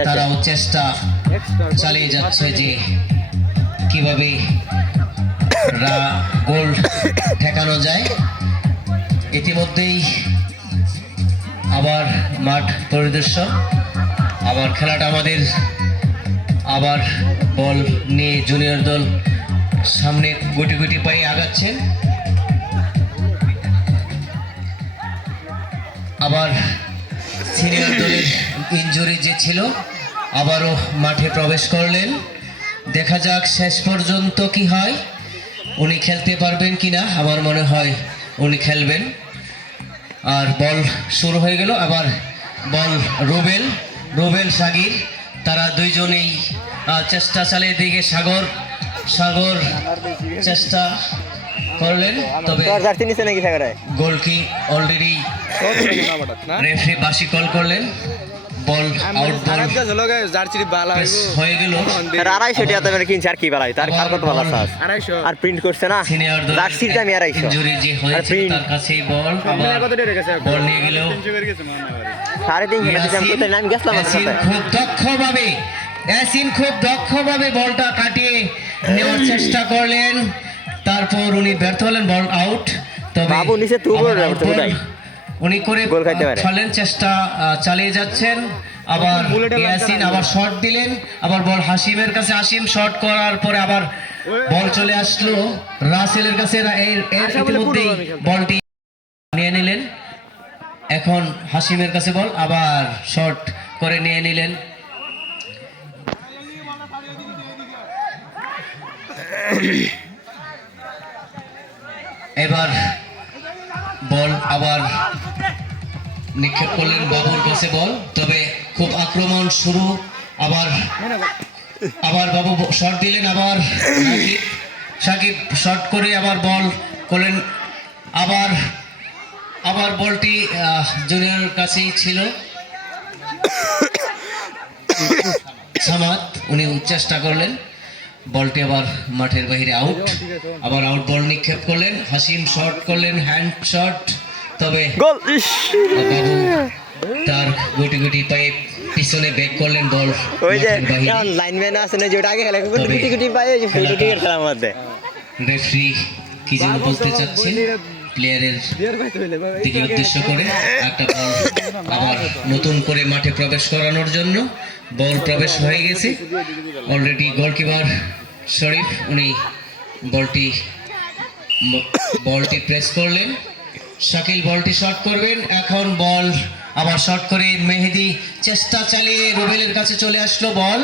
তারাও চেষ্টা চালিয়ে যাচ্ছে যে কিভাবে গোল ঠেকানো যায়। ইতিমধ্যেই আবার মাঠ পরিদর্শন, আবার খেলাটা আমাদের আবার বল নিয়ে জুনিয়র দল সামনে গুটি গুটি পায়ে আগাচ্ছেন। আবার সিনিয়র দলের ইনজুরি যে ছিল আবারও মাঠে প্রবেশ করলেন, দেখা যাক শেষ পর্যন্ত কি হয়, উনি খেলতে পারবেন কিনা। আমার মনে হয় উনি খেলবেন। আর বল শুরু হয়ে গেল, আবার বল রুবেল সাগির, তারা দুইজনেই চেষ্টা চালিয়ে দিকে সাগর চেষ্টা করলেন, তবে গোলকি অলরেডি রেফারি বাসি কল করলেন, বল আউট বল হয়ে গেল। আর প্রিন্ট করছে না সিনিয়র দল ইনজুরি যে হয়েছে তার কাছে বল, আবার বল নিয়ে গেল। ইয়াসিন খুব দক্ষভাবে বলটা কাটিয়ে নেওয়ার চেষ্টা করলেন, তারপর উনি ব্যর্থ হলেন, বল আউট। তবে উনি করে ফেলেন, চেষ্টা চালিয়ে যাচ্ছেন। আবার ইয়াসিন আবার শট দিলেন, আবার বল হাসিমের কাছে, হাসিম শট করার পরে আবার বল চলে আসলো রাসেলের কাছে। ইতিমধ্যেই বলটি নিয়ে নিলেন এখন হাসিমের কাছে বল, আবার শর্ট করে নিয়ে নিলেন। এবার বল আবার নিক্ষেপ করলেন বাবুর কাছে বল, তবে খুব আক্রমণ শুরু। আবার বাবু শট দিলেন, আবার সাকিব শট করে আবার বল করলেন, আবার বলটি জুনিয়র কাছেই ছিল। সামাদ উনি চেষ্টা করলেন, বলটি আবার মাঠের বাইরে আউট। আবার আউট বল নিক্ষেপ করলেন, হাসিম শট করলেন, হ্যান্ড শট, তবে বাবু তার গুটি গুটি পায়ে পিছনে ব্যাক করলেন, বল লাইনম্যান আছে না যেটা আগে খেলা গুটি গুটি পায় ওই যে ফুল গুটি খেলার মধ্যে। রেফারি কি যেন বলতে চাচ্ছেন প্লেয়ারের দিকে উদ্দেশ্য করে। একটা বল আবার নতুন করে মাঠে প্রবেশ করানোর জন্য বল প্রবেশ হয়ে গেছে অলরেডি। গোলকিপার শরীফ উনি বলটি প্রেস করলেন, শাকিল বলটি শট করবেন। এখন বল আবার শট করে মেহেদি চেষ্টা চালিয়ে রুবেলের কাছে চলে আসলো বল।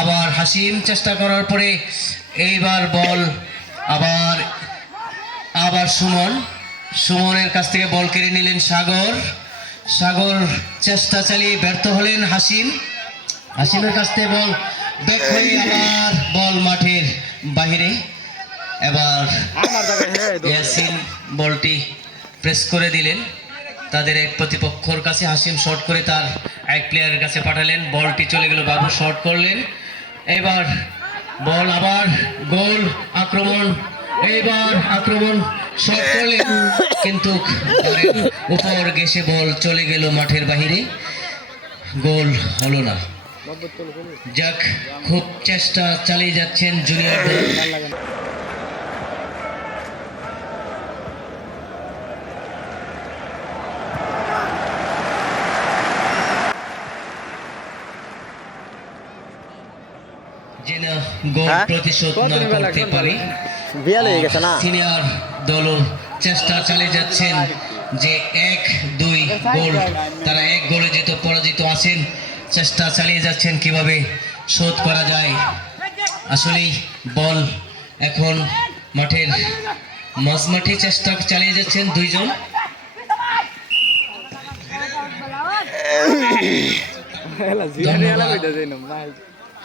আবার হাসিম চেষ্টা করার পরে এইবার বল আবার সুমনের কাছ থেকে বল কেড়ে নিলেন সাগর চেষ্টা চালিয়ে ব্যর্থ হলেন। হাসিমের কাছ থেকে বল ব্যাক হয়ে আবার বল মাঠের বাহিরে। এবার ইয়াসিন বলটি প্রেস করে দিলেন তাদের এক প্রতিপক্ষর কাছে। হাসিম শট করে তার এক প্লেয়ারের কাছে পাঠালেন, বলটি চলে গেল, বাবু শট করলেন। এবার বল আবার গোল আক্রমণ, এইবার আক্রমণ শট করলেন, কিন্তু উপর গেছে বল চলে গেল মাঠের বাহিরে, গোল হলো না। যাক, খুব চেষ্টা চালিয়ে যাচ্ছেন জুনিয়র দল। যেন গোল প্রতিশোধ না করতে পারে। সিনিয়র দলও চেষ্টা চালিয়ে যাচ্ছেন যে 1-2 গোল তারা 1 গোলে যেহেতু পরাজিত আছেন, চেষ্টা চালিয়ে যাচ্ছেন কিভাবে শোধ করা যায়। আসলেই বল এখন মাঠের মাঝমাঠে চেষ্টা চালিয়ে যাচ্ছেন দুইজন।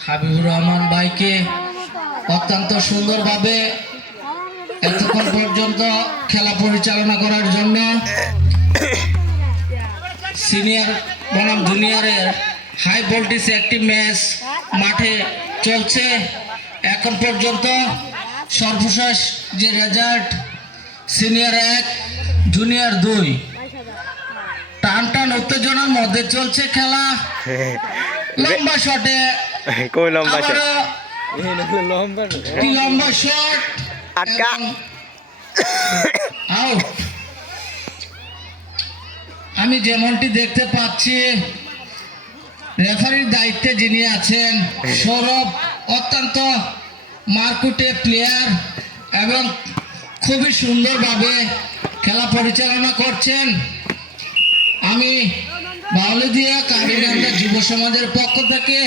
হাবিবুর রহমান ভাইকে অত্যন্ত সুন্দরভাবে এতক্ষণ পর্যন্ত খেলা পরিচালনা করার জন্য। সিনিয়র বনাম জুনিয়রের হাই ভোল্টেজ একটি ম্যাচ মাঠে চলছে। এখন পর্যন্ত সর্বশেষ যে রেজাল্ট, সিনিয়র 1 জুনিয়র 2। টান টান উত্তেজনার মধ্যে চলছে খেলা। লম্বা শটে লম্বা শট আউট। আমি যেমনটি দেখতে পাচ্ছি রেফারির দায়িত্বে যিনি আছেন সৌরভ অত্যন্ত মারকুটে প্লেয়ার এবং খুবই সুন্দরভাবে খেলা পরিচালনা করছেন। আমি বাউলিদিয়া কারিগঞ্জ যুব সমাজের পক্ষ থেকে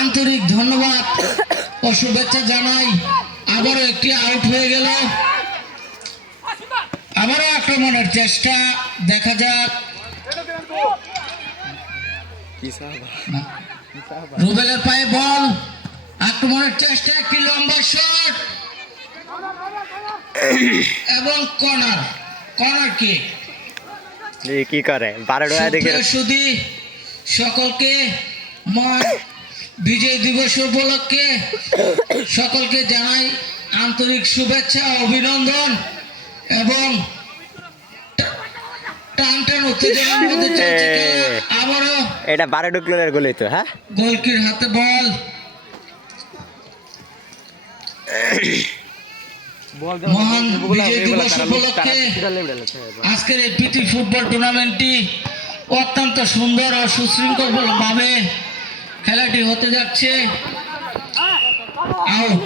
আন্তরিক ধন্যবাদ ও শুভেচ্ছা জানাই। আবারও একটি আউট হয়ে গেল, আবারও আক্রমণের চেষ্টা, দেখা যাক। রুবেলের পায়ে বল, আক্রমণের চেষ্টা, একটি লম্বা শট এবং কর্নার কিক। কি করে 12 দেখে শুধু সকলকে বিজয় দিবস উপলক্ষে সকলকে জানাই আন্তরিক শুভেচ্ছা অভিনন্দন এবং টান টান উত্তেজনার মধ্যে চলছে খেলা। আবারও এটা 12 ডুকলের গোল হইতো। হ্যাঁ, গোলকির হাতে বল। মহান বিজয় দিবস উপলক্ষে আজকের এই প্রীতি ফুটবল টুর্নামেন্টটি অত্যন্ত সুন্দর ও সুশৃঙ্খল ভাবে খেলাটি হতে যাচ্ছে। আউট।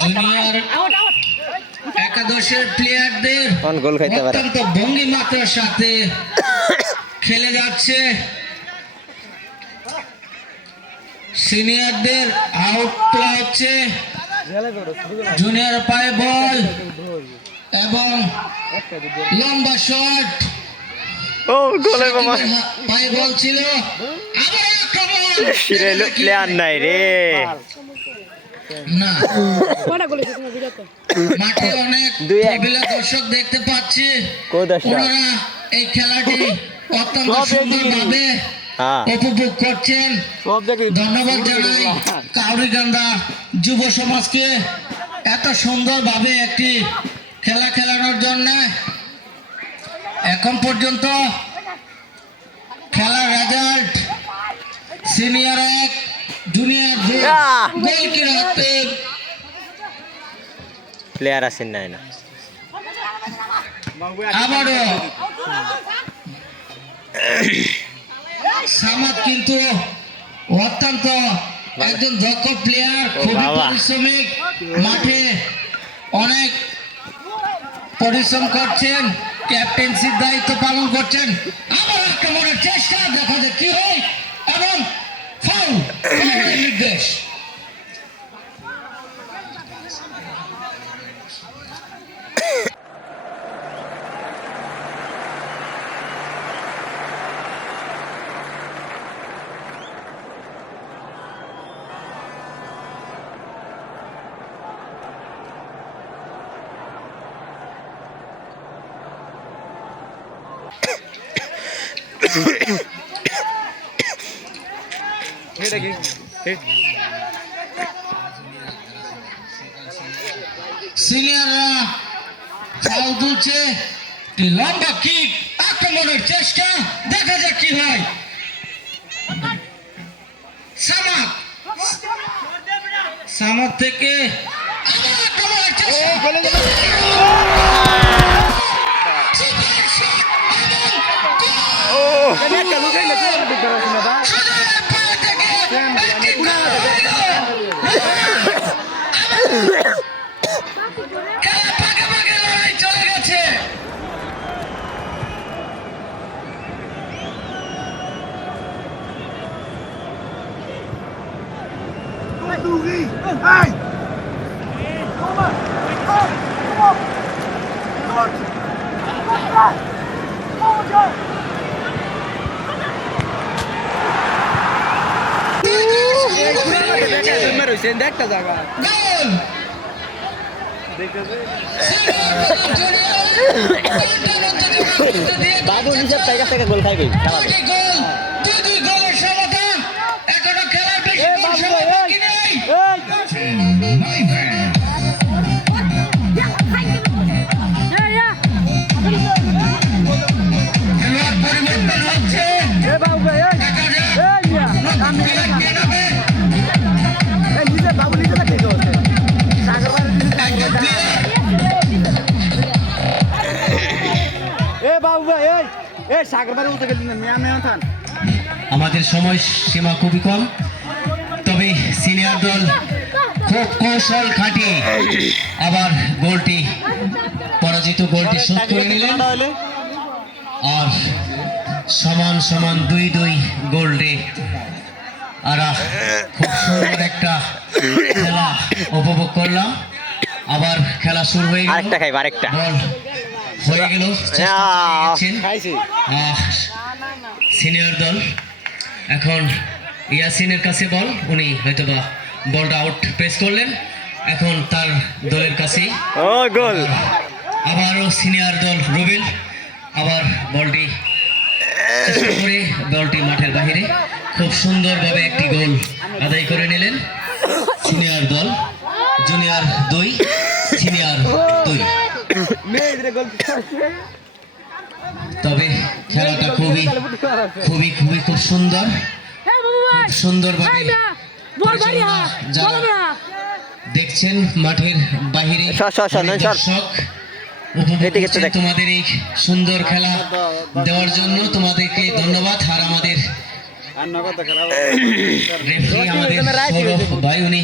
জুনিয়র একাদশ একাদশের প্লেয়ারদের কোন গোল খাইতে পারে? অত্যন্ত ভঙ্গিমাতার সাথে খেলে যাচ্ছে। সিনিয়রদের আউট করা হচ্ছে, জুনিয়র পায়ে বল এবং লম্বা শট। ও গোলে বাবা, পায়ে বল ছিল, আবার আক্রমণ। ফিরেলো, প্লেয়ার নাই রে। না, কটা বলেছে তোমার ভিডিওতে? মাঠে অনেক 2-1 টেবিলে দর্শক দেখতে পাচ্ছি। কো দর্শক? ওনারা এই খেলাটি অত্যন্ত সুন্দরভাবে হ্যাঁ, উপভোগ করছেন। সব দেখি ধন্যবাদ জানাই কাউরিগান্দা যুব সমাজকে এত সুন্দরভাবে একটি খেলা খেলানোর জন্য। এখন পর্যন্ত খেলার রেজাল্ট সিনিয়র 1 জুনিয়র 2 গোল কিরাতে। প্লেয়ার আছেন নাই না। আবারও সামাদ কিন্তু অত্যন্ত একজন দক্ষ প্লেয়ার, খুবই বাবা। পরিশ্রমিক, মাঠে অনেক পরিশ্রম করছেন, ক্যাপ্টেন্সির দায়িত্ব পালন করছেন। আবার আক্রমণের চেষ্টা, দেখা যাক কি হয় এবং ফাউল, ফাউলের নির্দেশ। সিনিয়ররা ফাউল তুলছে, একটি লম্বা কিক, আক্রমণের চেষ্টা, দেখা যাক কি হয়। সামাদ থেকে আবার আক্রমণের চেষ্টা। সুপার শট এবং গোল। সুজনের পা থেকে একটি গোল হয়ে গেল। খেলা পাকে পাকে লড়াই চলে গেছে। একটা জায়গা গোল। বাবু নিজের টাকা থেকে গোল খাইবে খেলা। দুটি গোল, দুটি গোলের সমতা। এখনো খেলার বেশি সময় বাকি নেই। খেলোয়াড় পরিবর্তন হচ্ছে। দেখা যাক নতুন খেলোয়াড় কে নামে। একজন player আমাদের সময় সীমা খুবই কম, তবে সিনিয়র দল খুব কৌশল খাটিয়ে আবার গোলটি, পরাজিত গোলটি শোধ করে নিলেন। আর সমান সমান 2-2 গোলটি। আর খুব সুন্দর একটা খেলা উপভোগ করলাম। আবার খেলা শুরু হয়ে গেল, আরেকটা খাইবে, আরেকটা। বল হয়ে গেল, সিনিয়র দল। এখন ইয়াসিনের কাছে বল, উনি হয়তোবা বলটা আউট প্রেস করলেন। এখন তার দলের কাছেই ও গোল। আবারও সিনিয়র দল রুবেল আবার বলটি চেষ্টা করে বলটি মাঠের বাইরে খুব সুন্দরভাবে একটি গোল আদায় করে নিলেন সিনিয়র দল। Junior 2, senior 2। তবে খেলাটা খুবই খুবই খুবই খুব সুন্দর, খুব সুন্দরভাবে পরিচালনা যারা দেখছেন মাঠের বাহিরে দর্শক উপভোগ করছেন তোমাদের এই সুন্দর খেলা দেওয়ার জন্য তোমাদেরকে ধন্যবাদ। আর আমাদের রেফারি আমাদের সৌরভ ভাই, উনি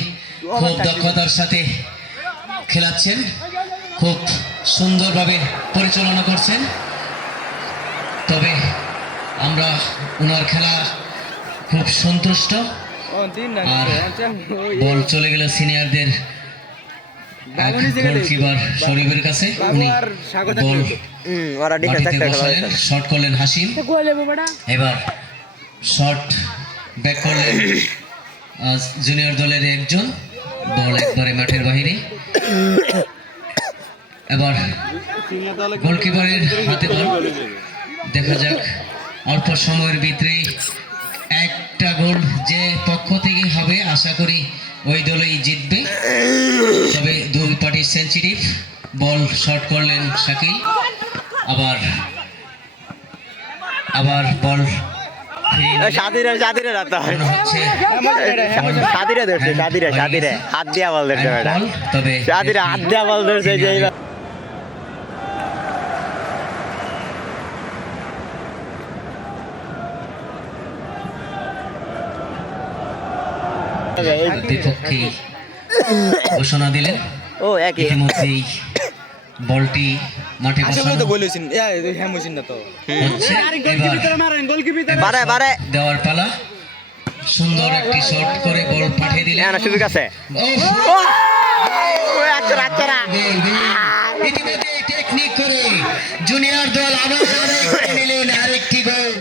খুব দক্ষতার সাথে খেলাচ্ছেন। খুব সুন্দরভাবে পরিচালনা করছেন। তবে আমরা ওনার খেলা খুব সন্তুষ্ট। আর বল চলে গেল সিনিয়রদের গোলকিপার শরীফের কাছে। উনি বল ওরা ডিফেন্স মাটিতে বসালেন, শট করলেন হাসিম। এবার শট ব্যাক করলেন জুনিয়র দলের একজন, বল একবারে মাঠের বাইরে। এবার গোলকিপারের হাতে বল, দেখা যাক অল্প সময়ের ভিতরেই একটা গোল যে পক্ষ থেকে হবে আশা করি ওই দলেই জিতবে। তবে দুই পার্টি সেন্সিটিভ। বল শট করলেন শাকিল, আবার বল সাদিরে হচ্ছে হাত দিয়া বল ধরছে বল, তবে সাদিরে হাত দিয়া বল ধরছে বিপক্ষে ঘোষণা দিলেন। ও একই ইতিমধ্যেই বলটি মাঠে বসানো হচ্ছে। এবার বারে দেওয়ার পালা। সুন্দর একটি শট করে বল পাঠিয়ে দিলেন। সুযোগ আছে ইতিমধ্যে টেকনিক করে জুনিয়র দল আবার নিলেন আরেকটি গোল।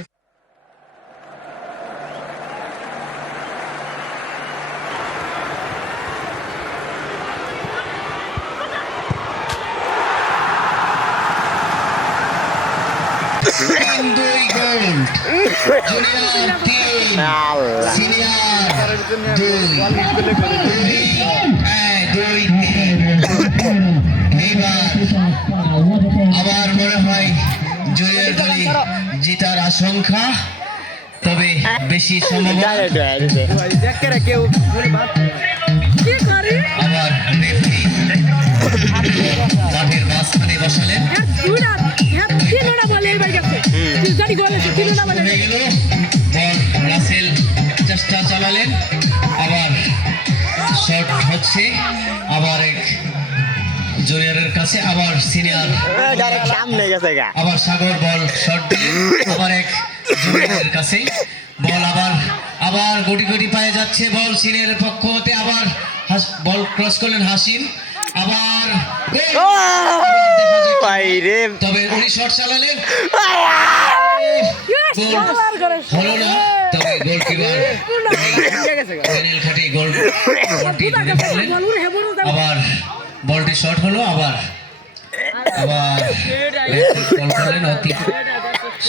দুই গোল, জুনিয়র 3, সিনিয়র 2। এবার আবার মনে হয় জুনিয়র দলে জিতার আশঙ্কা, তবে বেশি সম্ভব। আবার রেফারি মাঠের মাঝখানে বসালেন। হয়ে গেল বল, রাসেল চেষ্টা চালালেন, আবার শট হচ্ছে, আবার এক জুনিয়রের কাছে, আবার সিনিয়র সামনে গেছে আবার সাগর বল শট দিলেন, আবার এক জুনিয়রের কাছে বল, আবার গুটি গুটি পায়ে যাচ্ছে বল সিনিয়রের পক্ষ হতে, আবার বল ক্রস করলেন হাসিম, আবার তবে উনি শট চালালেন, হলো না। তবে গোলকিপার প্যানেল খাটিয়ে বলটি ধরে ফেললেন। আবার বলটি শট হলো, আবার বল করলেন অতি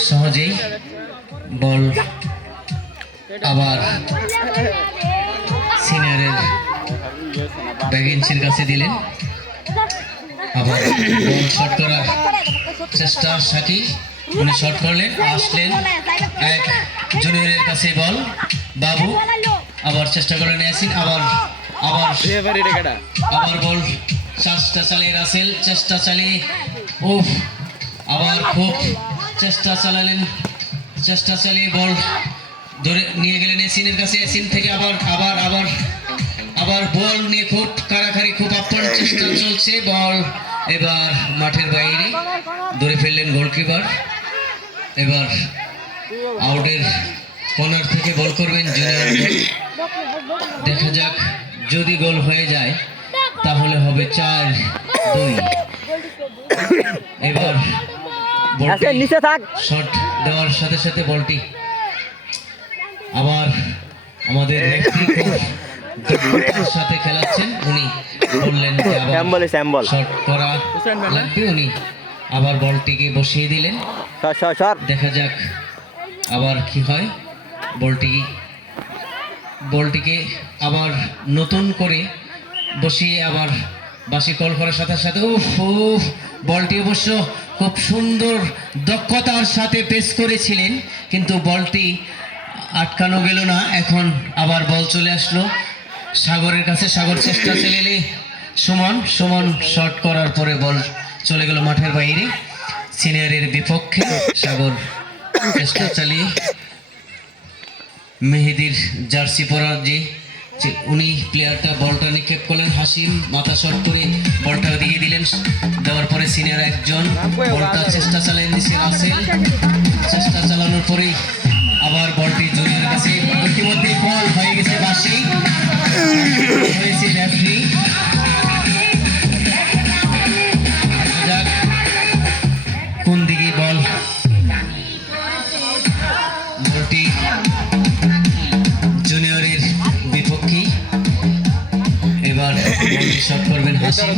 সহজেই। বল আবার সিনিয়রের ব্যাগিন্সের কাছে দিলেন। আবার বল শট করার চেষ্টা শাকিল, উনি শট করলেন, আসলেন এক জুনিয়রের কাছে বল বাবু, আবার চেষ্টা করলেন ইয়াসিন, আবার বল চেষ্টা চালিয়ে রাসেল, চেষ্টা চালিয়ে আবার খুব চেষ্টা চালিয়ে বল ধরে নিয়ে গেলেন এসিনের কাছে। এসিন থেকে আবার বল নিয়ে খুব কারাকারি, খুব আপ্রাণ চেষ্টা চলছে। বল এবার মাঠের বাইরে ধরে ফেললেন গোলকিপার। এবার আউটের কর্নার থেকে বল করবেন জুনিয়র। দেখা যাক, যদি গোল হয়ে যায় তাহলে হবে 4-2। এবার নিচে থাক, শট দেওয়ার সাথে সাথে বলটি আবার আমাদের দক্ষতার সাথে খেলাচ্ছেন। উনি বললেন যে আবার শট করা লাগবে, উনি আবার বলটিকে বসিয়ে দিলেন। দেখা যাক আবার কি হয়। বলটিকে আবার নতুন করে বসিয়ে আবার বাসি কল করার সাথে সাথে বলটি অবশ্য খুব সুন্দর দক্ষতার সাথে পেস করেছিলেন, কিন্তু বলটি আটকানো গেল না। এখন আবার বল চলে আসলো সাগরের কাছে। সাগর চেষ্টা চালিয়ে সুমন শট করার পরে বল চলে গেল মাঠের বাইরে সিনিয়রের বিপক্ষে। সাগর চেষ্টা চালিয়ে মেহেদির জার্সি পরা যে উনি প্লেয়ারটা বলটা নিক্ষেপ করলেন, হাসিম মাথা শট করে বলটা দিয়ে দিলেন, দেওয়ার পরে সিনিয়র একজন বলটা চেষ্টা চালিয়ে দিচ্ছে রাসেল, চেষ্টা চালানোর পরেই আবার বলটি জুনিয়রের কাছে, ইতিমধ্যে বল হয়ে গেছে বাসি, হয়েছে রেফারি। কোন দিকে বল, বলটি জুনিয়রের বিপক্ষে। এবার বলটি শট করবেন হাসিম,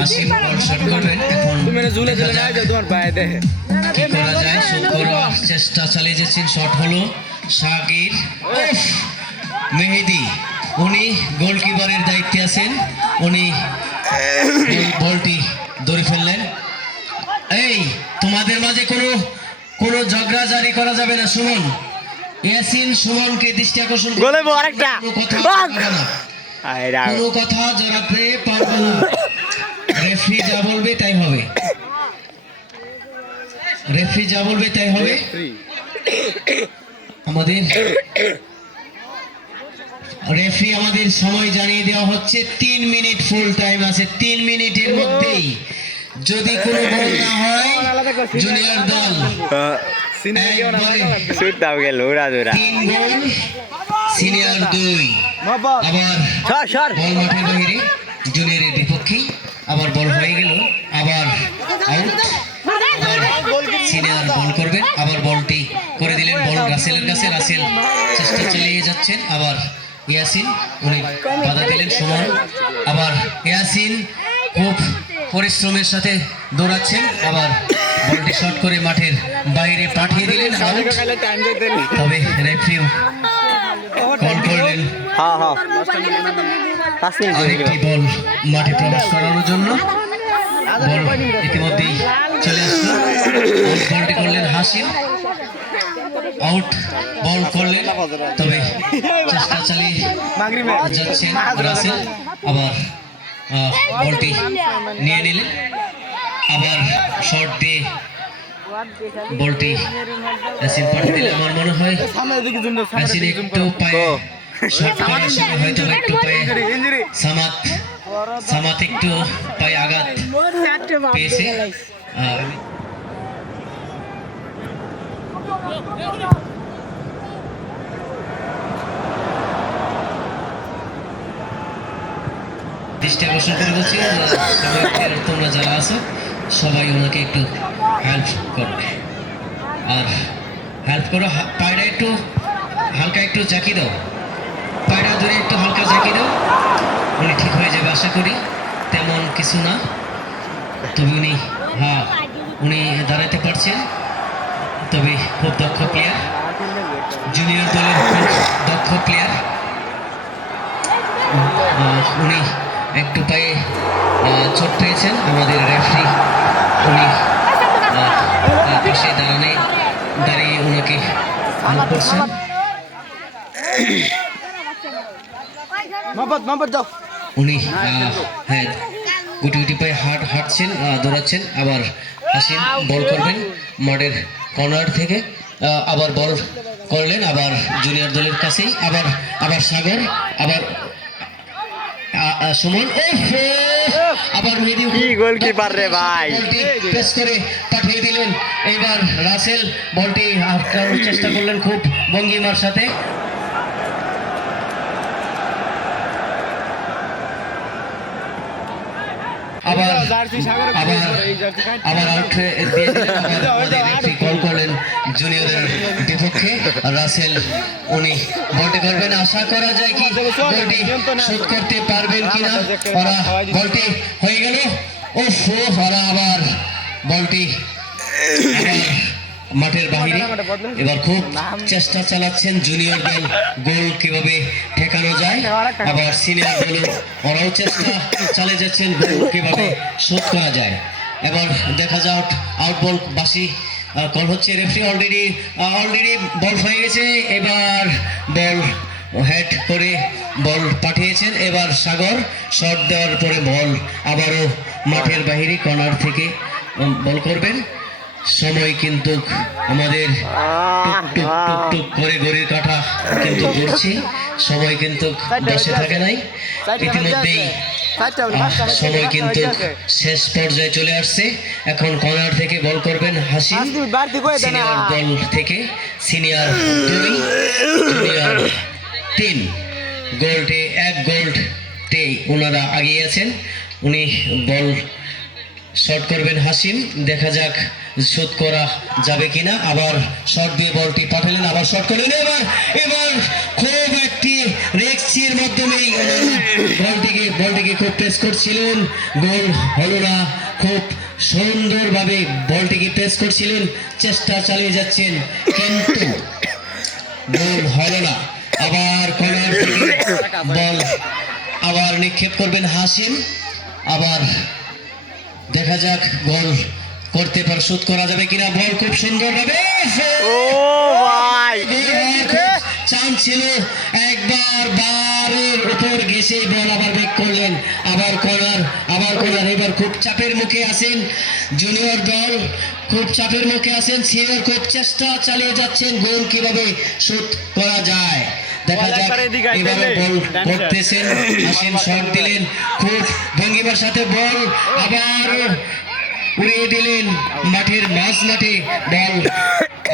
হাসিম বল শট করবেন। এখন কি করা যায়, শট করার চেষ্টা চালিয়ে যাচ্ছেন, শট হলো শাকির, মেহেদি উনি গোলকিপারের দায়িত্বে আছেন, উনি বলটি ধরে ফেললেন। এই তোমাদের মাঝে কোনো ঝগড়া জারি করা যাবে না। সুমন, ইয়াসিন সুমনকে দৃষ্টি আকর্ষণ গোলে বল আরেকটা, কোনো কথা জড়াতে পারবে না, রেফারি যা বলবে তাই হবে, রেফারি যা বলবে তাই হবে। আমাদের রেফারি আমাদের সময় জানিয়ে দেওয়া হচ্ছে 3 মিনিট ফুল টাইম আছে, 3 মিনিটের মধ্যেই যদি কোনো গোল না হয় জুনিয়র দল শুট দাও গেল উড়া দুরা 3 গোল, সিনিয়র 2। আবার বল মাঠের বাইরে জুনিয়রের বিপক্ষে, আবার বল হয়ে গেল, আবার আউট, সিনিয়র বল করবেন, আবার বলটি করে দিলেন বল রাসেলের কাছে, রাসেল চেষ্টা চালিয়ে যাচ্ছেন, আবার ইয়াসিন উনি বাধা দিলেন, সুমন, আবার ইয়াসিন খুব পরিশ্রমের সাথে দৌড়াচ্ছেন, আবার বলটি শট করে মাঠের বাইরে পাঠিয়ে দিলেন, আউট। তবে রেফারি কল করলেন আরেকটি বল মাঠে প্রবেশ করানোর জন্য, বল ইতিমধ্যেই চলে আসলো, বলটি করলেন হাসিম, আউট বল করলেন, তবে চেষ্টা চালিয়ে যাচ্ছেন রাসেল, আবার বলটি নিয়ে নিলেন, আবার শট দিয়ে বলটি হাসিম পাঠিয়ে দিলেন। আমার মনে হয় হাসিম একটু পায়ে শট করার সময় হয়তো একটু পায়ে সামাত একটু পায়ে আঘাত পেয়েছে। দৃষ্টি আকর্ষণ করে বলছি, তোমরা যারা আছো সবাই ওনাকে একটু হেল্প করবে, আর হেল্প করো, পায়রা একটু হালকা একটু জাকি দাও, পায়রা ধরে একটু হালকা জাকি দাও, উনি ঠিক হয়ে যাবে আশা করি, তেমন কিছু না, তবে উনি দাঁড়াতে পারছেন, তবে খুব দক্ষ প্লেয়ার, জুনিয়র দলের খুব দক্ষ প্লেয়ার, উনি একটু পায়ে চোট পেয়েছেন, আমাদের রেফারি উনি পাশে দাঁড়িয়ে ওনাকে হেল্প করছেন। উনি হ্যাঁ গুটি গুটি পায়ে হাঁটছেন, দৌড়াচ্ছেন, আবার হাসিম বল করবেন মাঠের কর্নার থেকে, আবার বল করলেন, আবার জুনিয়র দলের কাছেই, আবার সাগর, আবার সুমন, আবার কি গোলকিপার রে ভাই, প্রেস করে পাঠিয়ে দিলেন, এবার রাসেল বলটি আটকানোর চেষ্টা করলেন খুব ভঙ্গিমার সাথে, আবার আউট দিয়ে দিলেন, আবার কল করলেন জুনিয়রের বিপক্ষে, রাসেল উনি বলটি করবেন, আশা করা যায় কি বলটি শোধ করতে পারবেন কিনা, ওরা বলটি হয়ে গেল, ওরা আবার বলটি মাঠের বাইরে, এবার খুব চেষ্টা চালাচ্ছেন জুনিয়র দল গোল কিভাবে ঠেকানো যায়, আবার সিনিয়র দল ওরাও চেষ্টা চালিয়ে যাচ্ছেন গোল কিভাবে শোধ করা যায়। এবার দেখা যাক আউট বল বাসি কল হচ্ছে, রেফারি অলরেডি বল হয়ে গেছে, এবার বল হেড করে বল পাঠিয়েছেন, এবার সাগর শট দেওয়ার পরে বল আবারও মাঠের বাইরে কর্নার থেকে বল করবেন, সময় কিন্তু আমাদের টুক টুক টুক টুক করে ঘড়ির কাঁটা কিন্তু ঘুরছে, সময় কিন্তু বসে থাকে নাই। ইতিমধ্যেই সময় কিন্তু শেষ পর্যায়ে চলে আসছে। এখন কর্নার থেকে বল করবেন হাসিম, সিনিয়র দল থেকে সিনিয়র 2 জুনিয়র 3। গোল্ডে 1 গোল্ডে ওনারা এগিয়ে আছেন। উনি বল শট করবেন হাসিম, দেখা যাক শোধ করা যাবে কিনা। আবার শট দিয়ে বলটি পাঠালেন, আবার শট করলেন। এবার খুব একটি রেক্সির মাধ্যমে বলটিকে খুব প্রেস করছিলেন, গোল হলো না। খুব সুন্দরভাবে বলটিকে প্রেস করছিলেন, চেষ্টা চালিয়ে যাচ্ছেন, কিন্তু গোল হলো না। আবার কর্নার থেকে বল আবার নিক্ষেপ করবেন হাসিম, আবার দেখা যাক গোল করতে পার শোধ করা যাবে কিনা। বল খুব সুন্দর ভাবে চান ছিল, একবার বারের উপর গেছে বল আবার ব্যাক করলেন। আবার কর্নার, এবার খুব চাপের মুখে আছেন জুনিয়র দল, খুব চাপের মুখে আছেন। সিনিয়র খুব চেষ্টা চালিয়ে যাচ্ছেন গোল কিভাবে শোধ করা যায়। দেখা যাক এবারে বল করতেছেন হাসিম, শট দিলেন খুব ভঙ্গিমার সাথে, বল আবার উড়িয়ে দিলেন মাঠের মাঝ মাঠে, বল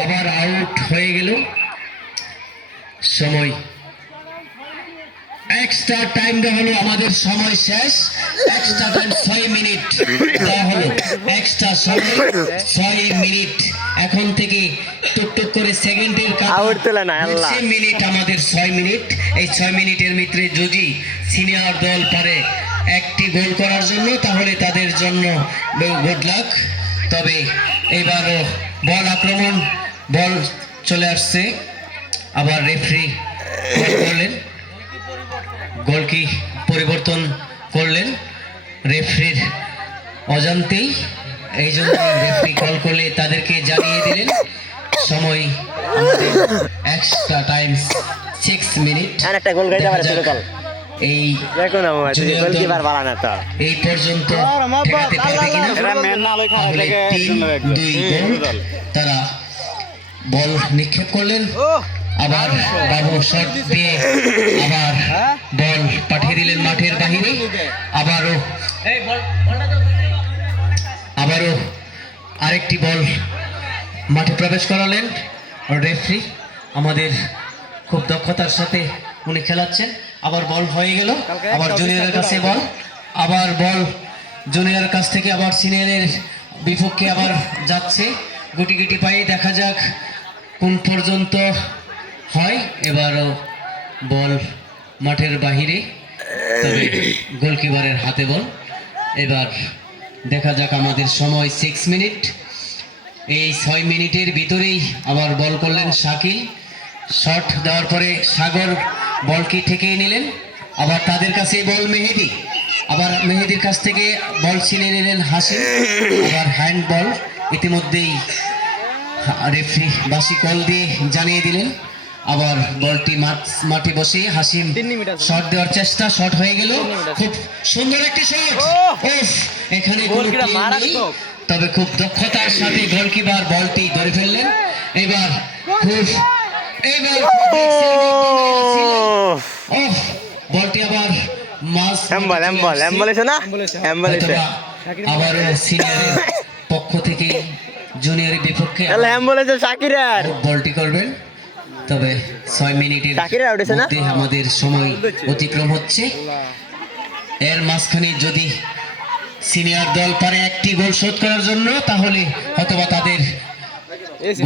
আবার আউট হয়ে গেল। সময় এক্সট্রা টাইম দেওয়া হলো, আমাদের সময় শেষ। এক্সট্রা টাইম 6 মিনিট দেওয়া হলো, এক্সট্রা সময় 6 মিনিট। এখন থেকে টুকটুক করে সেকেন্ডের মিনিট, আমাদের 6 মিনিট। এই 6 মিনিটের ভিতরে যদি সিনিয়র দল পারে একটি গোল করার জন্য, তাহলে তাদের জন্য গুড লাক। তবে এবারও বল আক্রমণ, বল চলে আসছে। আবার রেফারি করলেন, গোল কি পরিবর্তন করলেন রেফারির অজান্তেই, এই জন্য রেফারি কল করলে তাদেরকে জানিয়ে দিলেন। সময় আমাদের এক্সট্রা টাইম 6 মিনিট। এই এই পর্যন্ত ঠেকাতে পারবে কিনা, তাহলে 3-2 গোল। তারা বল নিক্ষেপ করলেন, আবার বাবু শট দিয়ে আবার বল পাঠিয়ে দিলেন মাঠের বাহিরে। আবারও আরেকটি বল মাঠে প্রবেশ করালেন রেফারি। আমাদের খুব দক্ষতার সাথে উনি খেলাচ্ছেন। আবার বল হয়ে গেল, আবার জুনিয়রের কাছে বল, আবার বল জুনিয়র কাছ থেকে আবার সিনিয়রের বিপক্ষে আবার যাচ্ছে গুটি গুটি পায়ে। দেখা যাক কোন পর্যন্ত হয়। এবারও বল মাঠের বাহিরে, তবে গোলকিপারের হাতে বল। এবার দেখা যাক, আমাদের সময় 6 মিনিট। এই 6 মিনিটের ভিতরেই আবার বল করলেন শাকিল, শট দেওয়ার পরে সাগর বলকে ঠেকিয়ে নিলেন। আবার তাদের কাছে বল মেহেদি, আবার মেহেদির কাছ থেকে বল ছিনিয়ে নিলেন হাসিম, আবার হ্যান্ড বল। ইতিমধ্যেই রেফারি বাসি কল দিয়ে জানিয়ে দিলেন। আবার বলটি মাঠে বসে হাসিম শট দেওয়ার চেষ্টা, শট হয়ে গেল, খুব সুন্দর একটি শট। এখানে তবে খুব দক্ষতার সাথে গোলকিপার বলটি ধরে ফেললেন। এবার বলটি আবার আবার সিনিয়রের পক্ষ থেকে জুনিয়রের বিপক্ষে বলটি করবেন। তবে 6 মিনিটের মধ্যে আমাদের সময় অতিক্রম হচ্ছে। এর মাঝখানে যদি সিনিয়র দল পারে একটি গোল শোধ করার জন্য, তাহলে হয়তোবা তাদের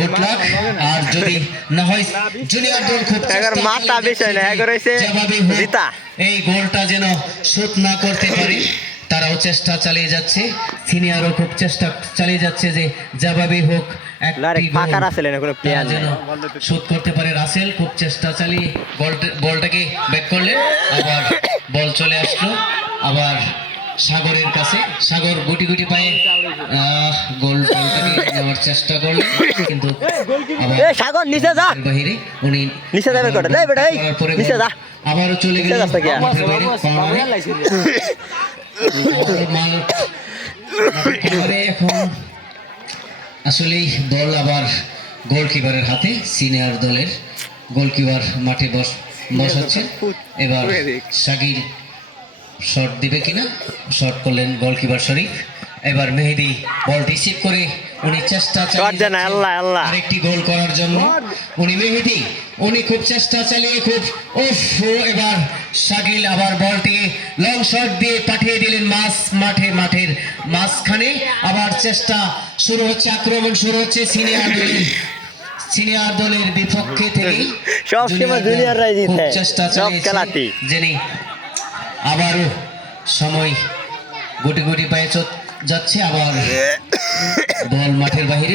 গুড লাক। আর যদি না হয় জুনিয়র দল খুব এই গোলটা যেন শোধ না করতে পারে, তারাও চেষ্টা চালিয়ে যাচ্ছে। সিনিয়রও খুব চেষ্টা চালিয়ে যাচ্ছে যে যেভাবে হোক যেন শোধ করতে পারে। রাসেল খুব চেষ্টা চালিয়ে বলটাকে ব্যাক করলেন, আবার বল চলে আসলো আবার সাগরের কাছে। সাগর গুটি গুটি পায়ে গোল বলটাকে নেওয়ার চেষ্টা করলেন, কিন্তু বাহিরে উনি আবারও চলে গেলেন। এখন আসলেই বল আবার গোলকিপারের হাতে, সিনিয়র দলের গোলকিপার মাঠে বসাচ্ছেন। এবার শাকিল শট দিবে কিনা, শট করলেন গোলকিপার শরীফ। এবার মেহেদি বল রিসিভ করে উনি চেষ্টা আরেকটি গোল করার জন্য। মেহেদি খুব চেষ্টা চালিয়ে খুব এবার শাকিল আবার বলটি লং শট দিয়ে পাঠিয়ে দিলেন মাঠের মাঝখানে। আবার চেষ্টা শুরু হচ্ছে, আক্রমণ শুরু হচ্ছে সিনিয়র দলের বিপক্ষে থেকে। খুব চেষ্টা চালিয়েছে যিনি। আবারও সময় গুটি গুটি পায়ে যাচ্ছে, আবার বল মাঠের বাইরে।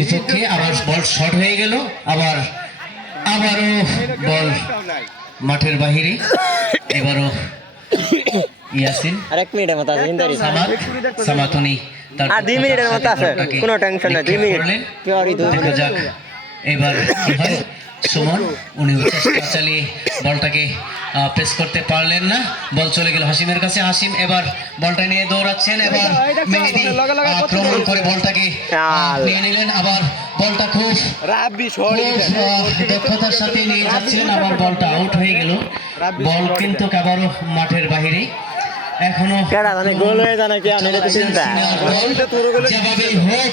বিপক্ষে আবার বল শর্ট হয়ে গেল, আবারও বল মাঠের বাহিরে। এবারও ইয়াসিন সামাতনি দেখা যাক এবার কি হয়। সুমন চেষ্টা চালিয়ে বলটাকে প্রেস করতে পারলেন না, বল চলে গেল হাসিমের কাছে। হাসিম এবার বলটা নিয়ে দৌড়াচ্ছেন, এবার মেহেদি আক্রমণ করে বলটাকে নিয়ে নিলেন। আবার বলটা খুব দক্ষতার সাথে নিয়ে যাচ্ছেন, আবার বলটা আউট হয়ে গেল। বল কিন্তু আবারও মাঠের বাহিরে। এখনো যেভাবেই হোক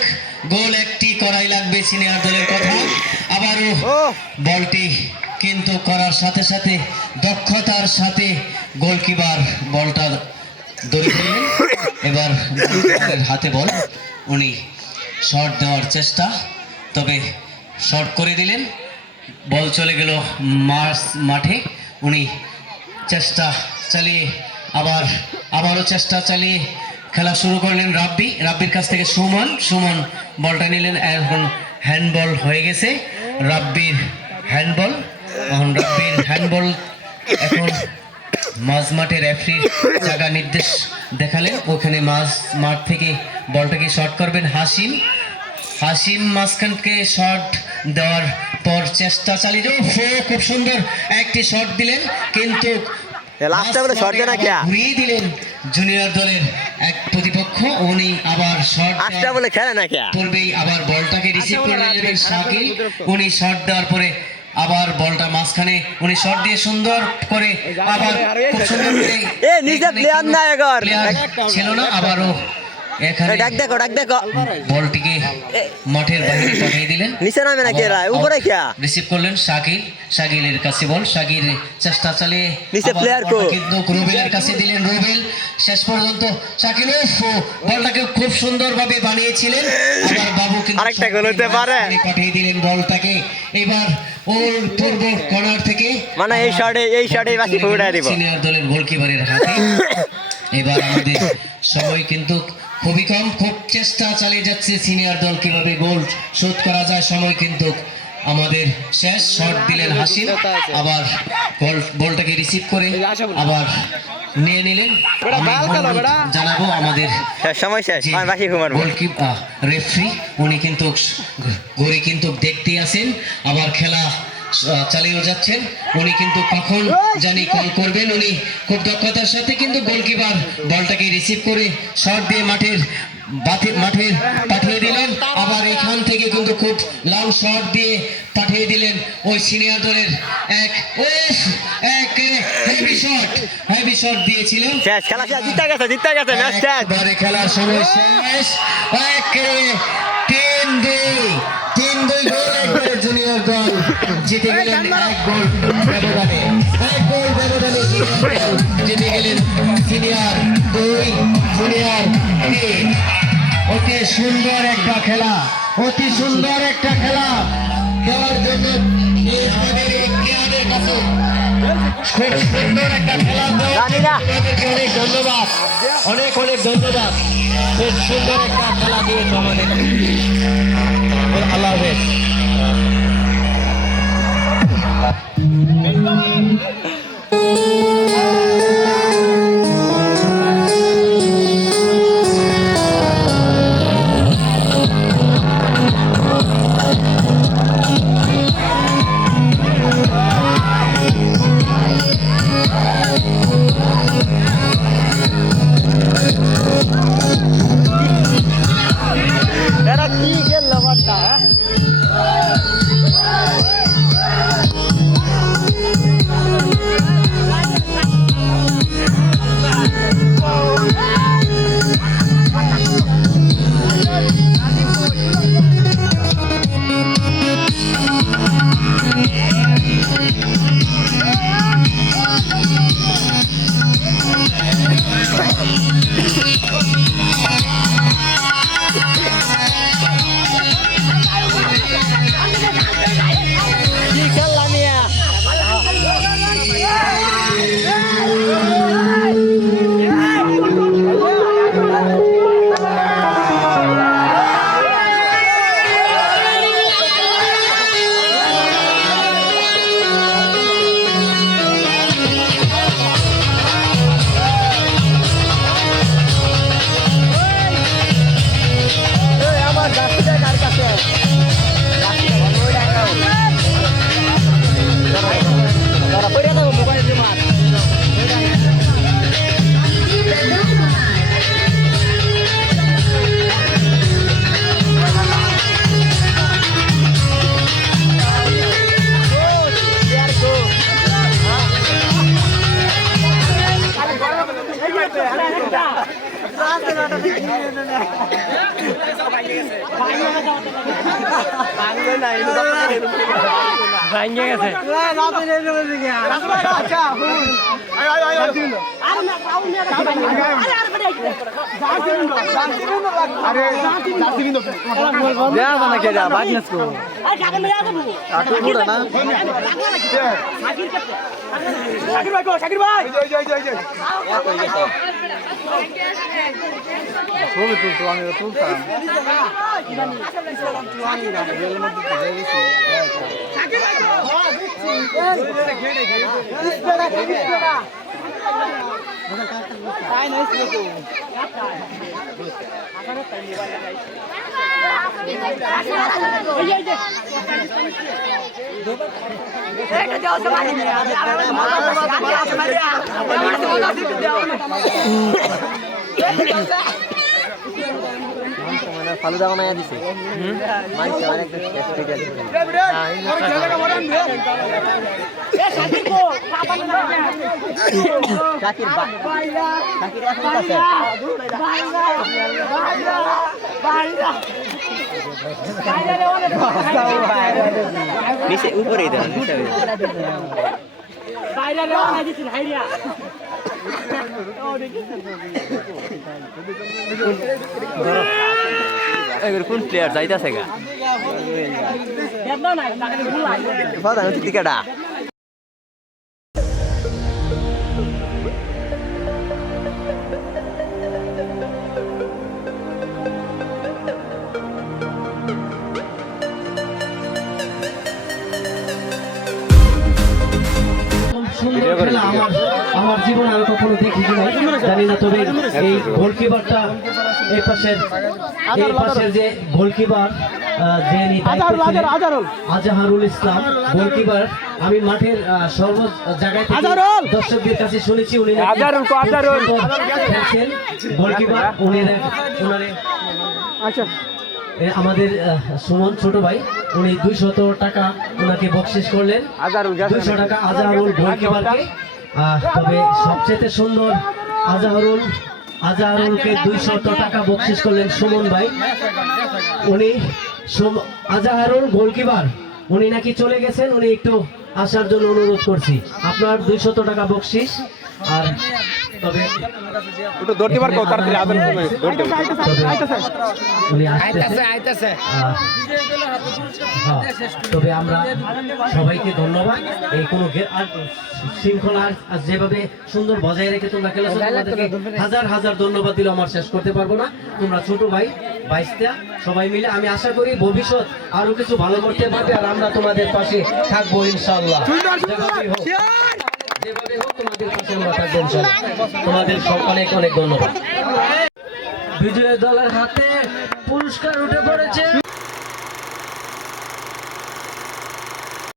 গোল একটি করাই লাগবে সিনিয়র দলের কথা। আবারও বলটি কিন্তু করার সাথে সাথে দক্ষতার সাথে গোলকিপার বলটা ধরে ফেললেন। এবার গোলকিপারের হাতে বল, উনি শট দেওয়ার চেষ্টা, তবে শট করে দিলেন। বল চলে গেল মাঠে। উনি চেষ্টা চালিয়ে আবারও চেষ্টা চালিয়ে খেলা শুরু করলেন রাব্বির কাছ থেকে সুমন বলটা নিলেন। এখন হ্যান্ডবল হয়ে গেছে, রাব্বির হ্যান্ডবল। এখন মাঝ মাঠে রেফারির জায়গা নির্দেশ দেখালেন, ওখানে মাঠ থেকে বলটাকে শট করবেন হাসিম মাঝখানকে শট দেওয়ার পর চেষ্টা চালিয়ে খুব সুন্দর একটি শট দিলেন, কিন্তু ঘুরিয়ে দিলেন জুনিয়র দলের এক প্রতিপক্ষ। উনি আবার শট করবেই, আবার বলটাকে রিসিভ করে নেবেন শাকিল। উনি শট দেওয়ার পরে আবার বলটা মাঝখানে উনি শট দিয়ে সুন্দর করে আবার খুব সুন্দর করে ছিল না, আবারও এখানে বলটিকে মাঠের বাইরে পাঠিয়ে দিলেন। রিসিভ করলেন শাকিলের কাছে বল, শাকিল চেষ্টা চালিয়ে কিন্তু রুবেলের কাছে দিলেন। রুবেল শেষ পর্যন্ত শাকিল বলটাকে খুব সুন্দরভাবে বানিয়েছিলেন, আবার বাবু কিন্তু পাঠিয়ে দিলেন বলটাকে। এবার ওর পূর্ব কর্নার থেকে সিনিয়র দলের গোলকিপারের হাতে। এবার আমাদের সময় কিন্তু খুবই কম, খুব চেষ্টা চালিয়ে যাচ্ছে সিনিয়র দল কিভাবে গোল শোধ করা যায়। সময় কিন্তু আমাদের শেষ। শট দিলেন হাসিম, আবার বলটাকে রিসিভ করে আবার নিয়ে নিলেন। জানাবো আমাদের গোলকিপার রেফারি উনি কিন্তু ঘড়ি কিন্তু দেখতেই আছেন, আবার খেলা চালিয়েও যাচ্ছেন। উনি কিন্তু কখন জানি কল করবেন। উনি খুব দক্ষতার সাথে কিন্তু গোলকিপার বলটাকে রিসিভ করে শট দিয়ে মাঠের পাঠিয়ে দিলেন। আবার এখান থেকে কিন্তু খুব লং শট দিয়ে পাঠিয়ে দিলেন ওই সিনিয়র দলের হেভি শট দিয়েছিলেন। খেলার সময় শেষ। 3-2 গোল জুনিয়র দল জিতে গেলেন, এক গোল ব্যবধানে জিতে গেলেন সিনিয়র 2 জুনিয়র 3। অতি সুন্দর একটা খেলা খেলার জন্য আমাদের প্লেয়ারদের কাছে খুব সুন্দর একটা খেলা অনেক ধন্যবাদ, অনেক ধন্যবাদ। খুব সুন্দর একটা খেলা দিয়েছে আমাদের। আল্লাহ হাফেজ। ভাঙ্গে গেছে ছবি তুলতো আমি তুলতাম ফালুদা বানাইয়া দিছে মাইছে অনেক শাকির নিচে উপরেই দেন কোন প্লেয়ার যাইতেছে গা টিকাটা সুন্দর খেলা আমার জীবন আমি কখনো দেখিনি জানি না, তবে এই গোলকিপারটা এই পাশের যে গোলকিপার যিনি আজাহারুল ইসলাম গোলকিপার, আমি মাঠের সর্ব জায়গায় থেকে দর্শকদের কাছে শুনেছি উনি খেলছেন গোলকিপার। উনারে আমাদের সুমন ছোট ভাই উনি 200 টাকা ওনাকে বকশিশ করলেন, 200 টাকা আজাহারুল গোলকিপারকে। তবে সবচেয়ে সুন্দর আজাহারুলকে 200 টাকা বকশিশ করলেন সুমন ভাই। উনি আজাহারুল গোলকিপার উনি নাকি চলে গেছেন, উনি একটু আসার জন্য অনুরোধ করছি। আপনার 200 টাকা বকশিশ। আর তবে তবে আমরা সবাইকে ধন্যবাদ। এই কোনো শৃঙ্খলা যেভাবে সুন্দর বজায় রেখে তোমরা খেলেছো, হাজার হাজার ধন্যবাদ দিলে আমার শেষ করতে পারবো না। তোমরা ছোট ভাই 22টা সবাই মিলে, আমি আশা করি ভবিষ্যৎ আরো কিছু ভালো করতে পারবে, আর আমরা তোমাদের পাশে থাকবো ইনশাআল্লাহ। যেভাবে হোক তোমাদের পাশে আমরা থাকবো ইনশাআল্লাহ। তোমাদের সব অনেক অনেক ধন্যবাদ। বিজয় দলের হাতে পুরস্কার উঠে পড়েছে।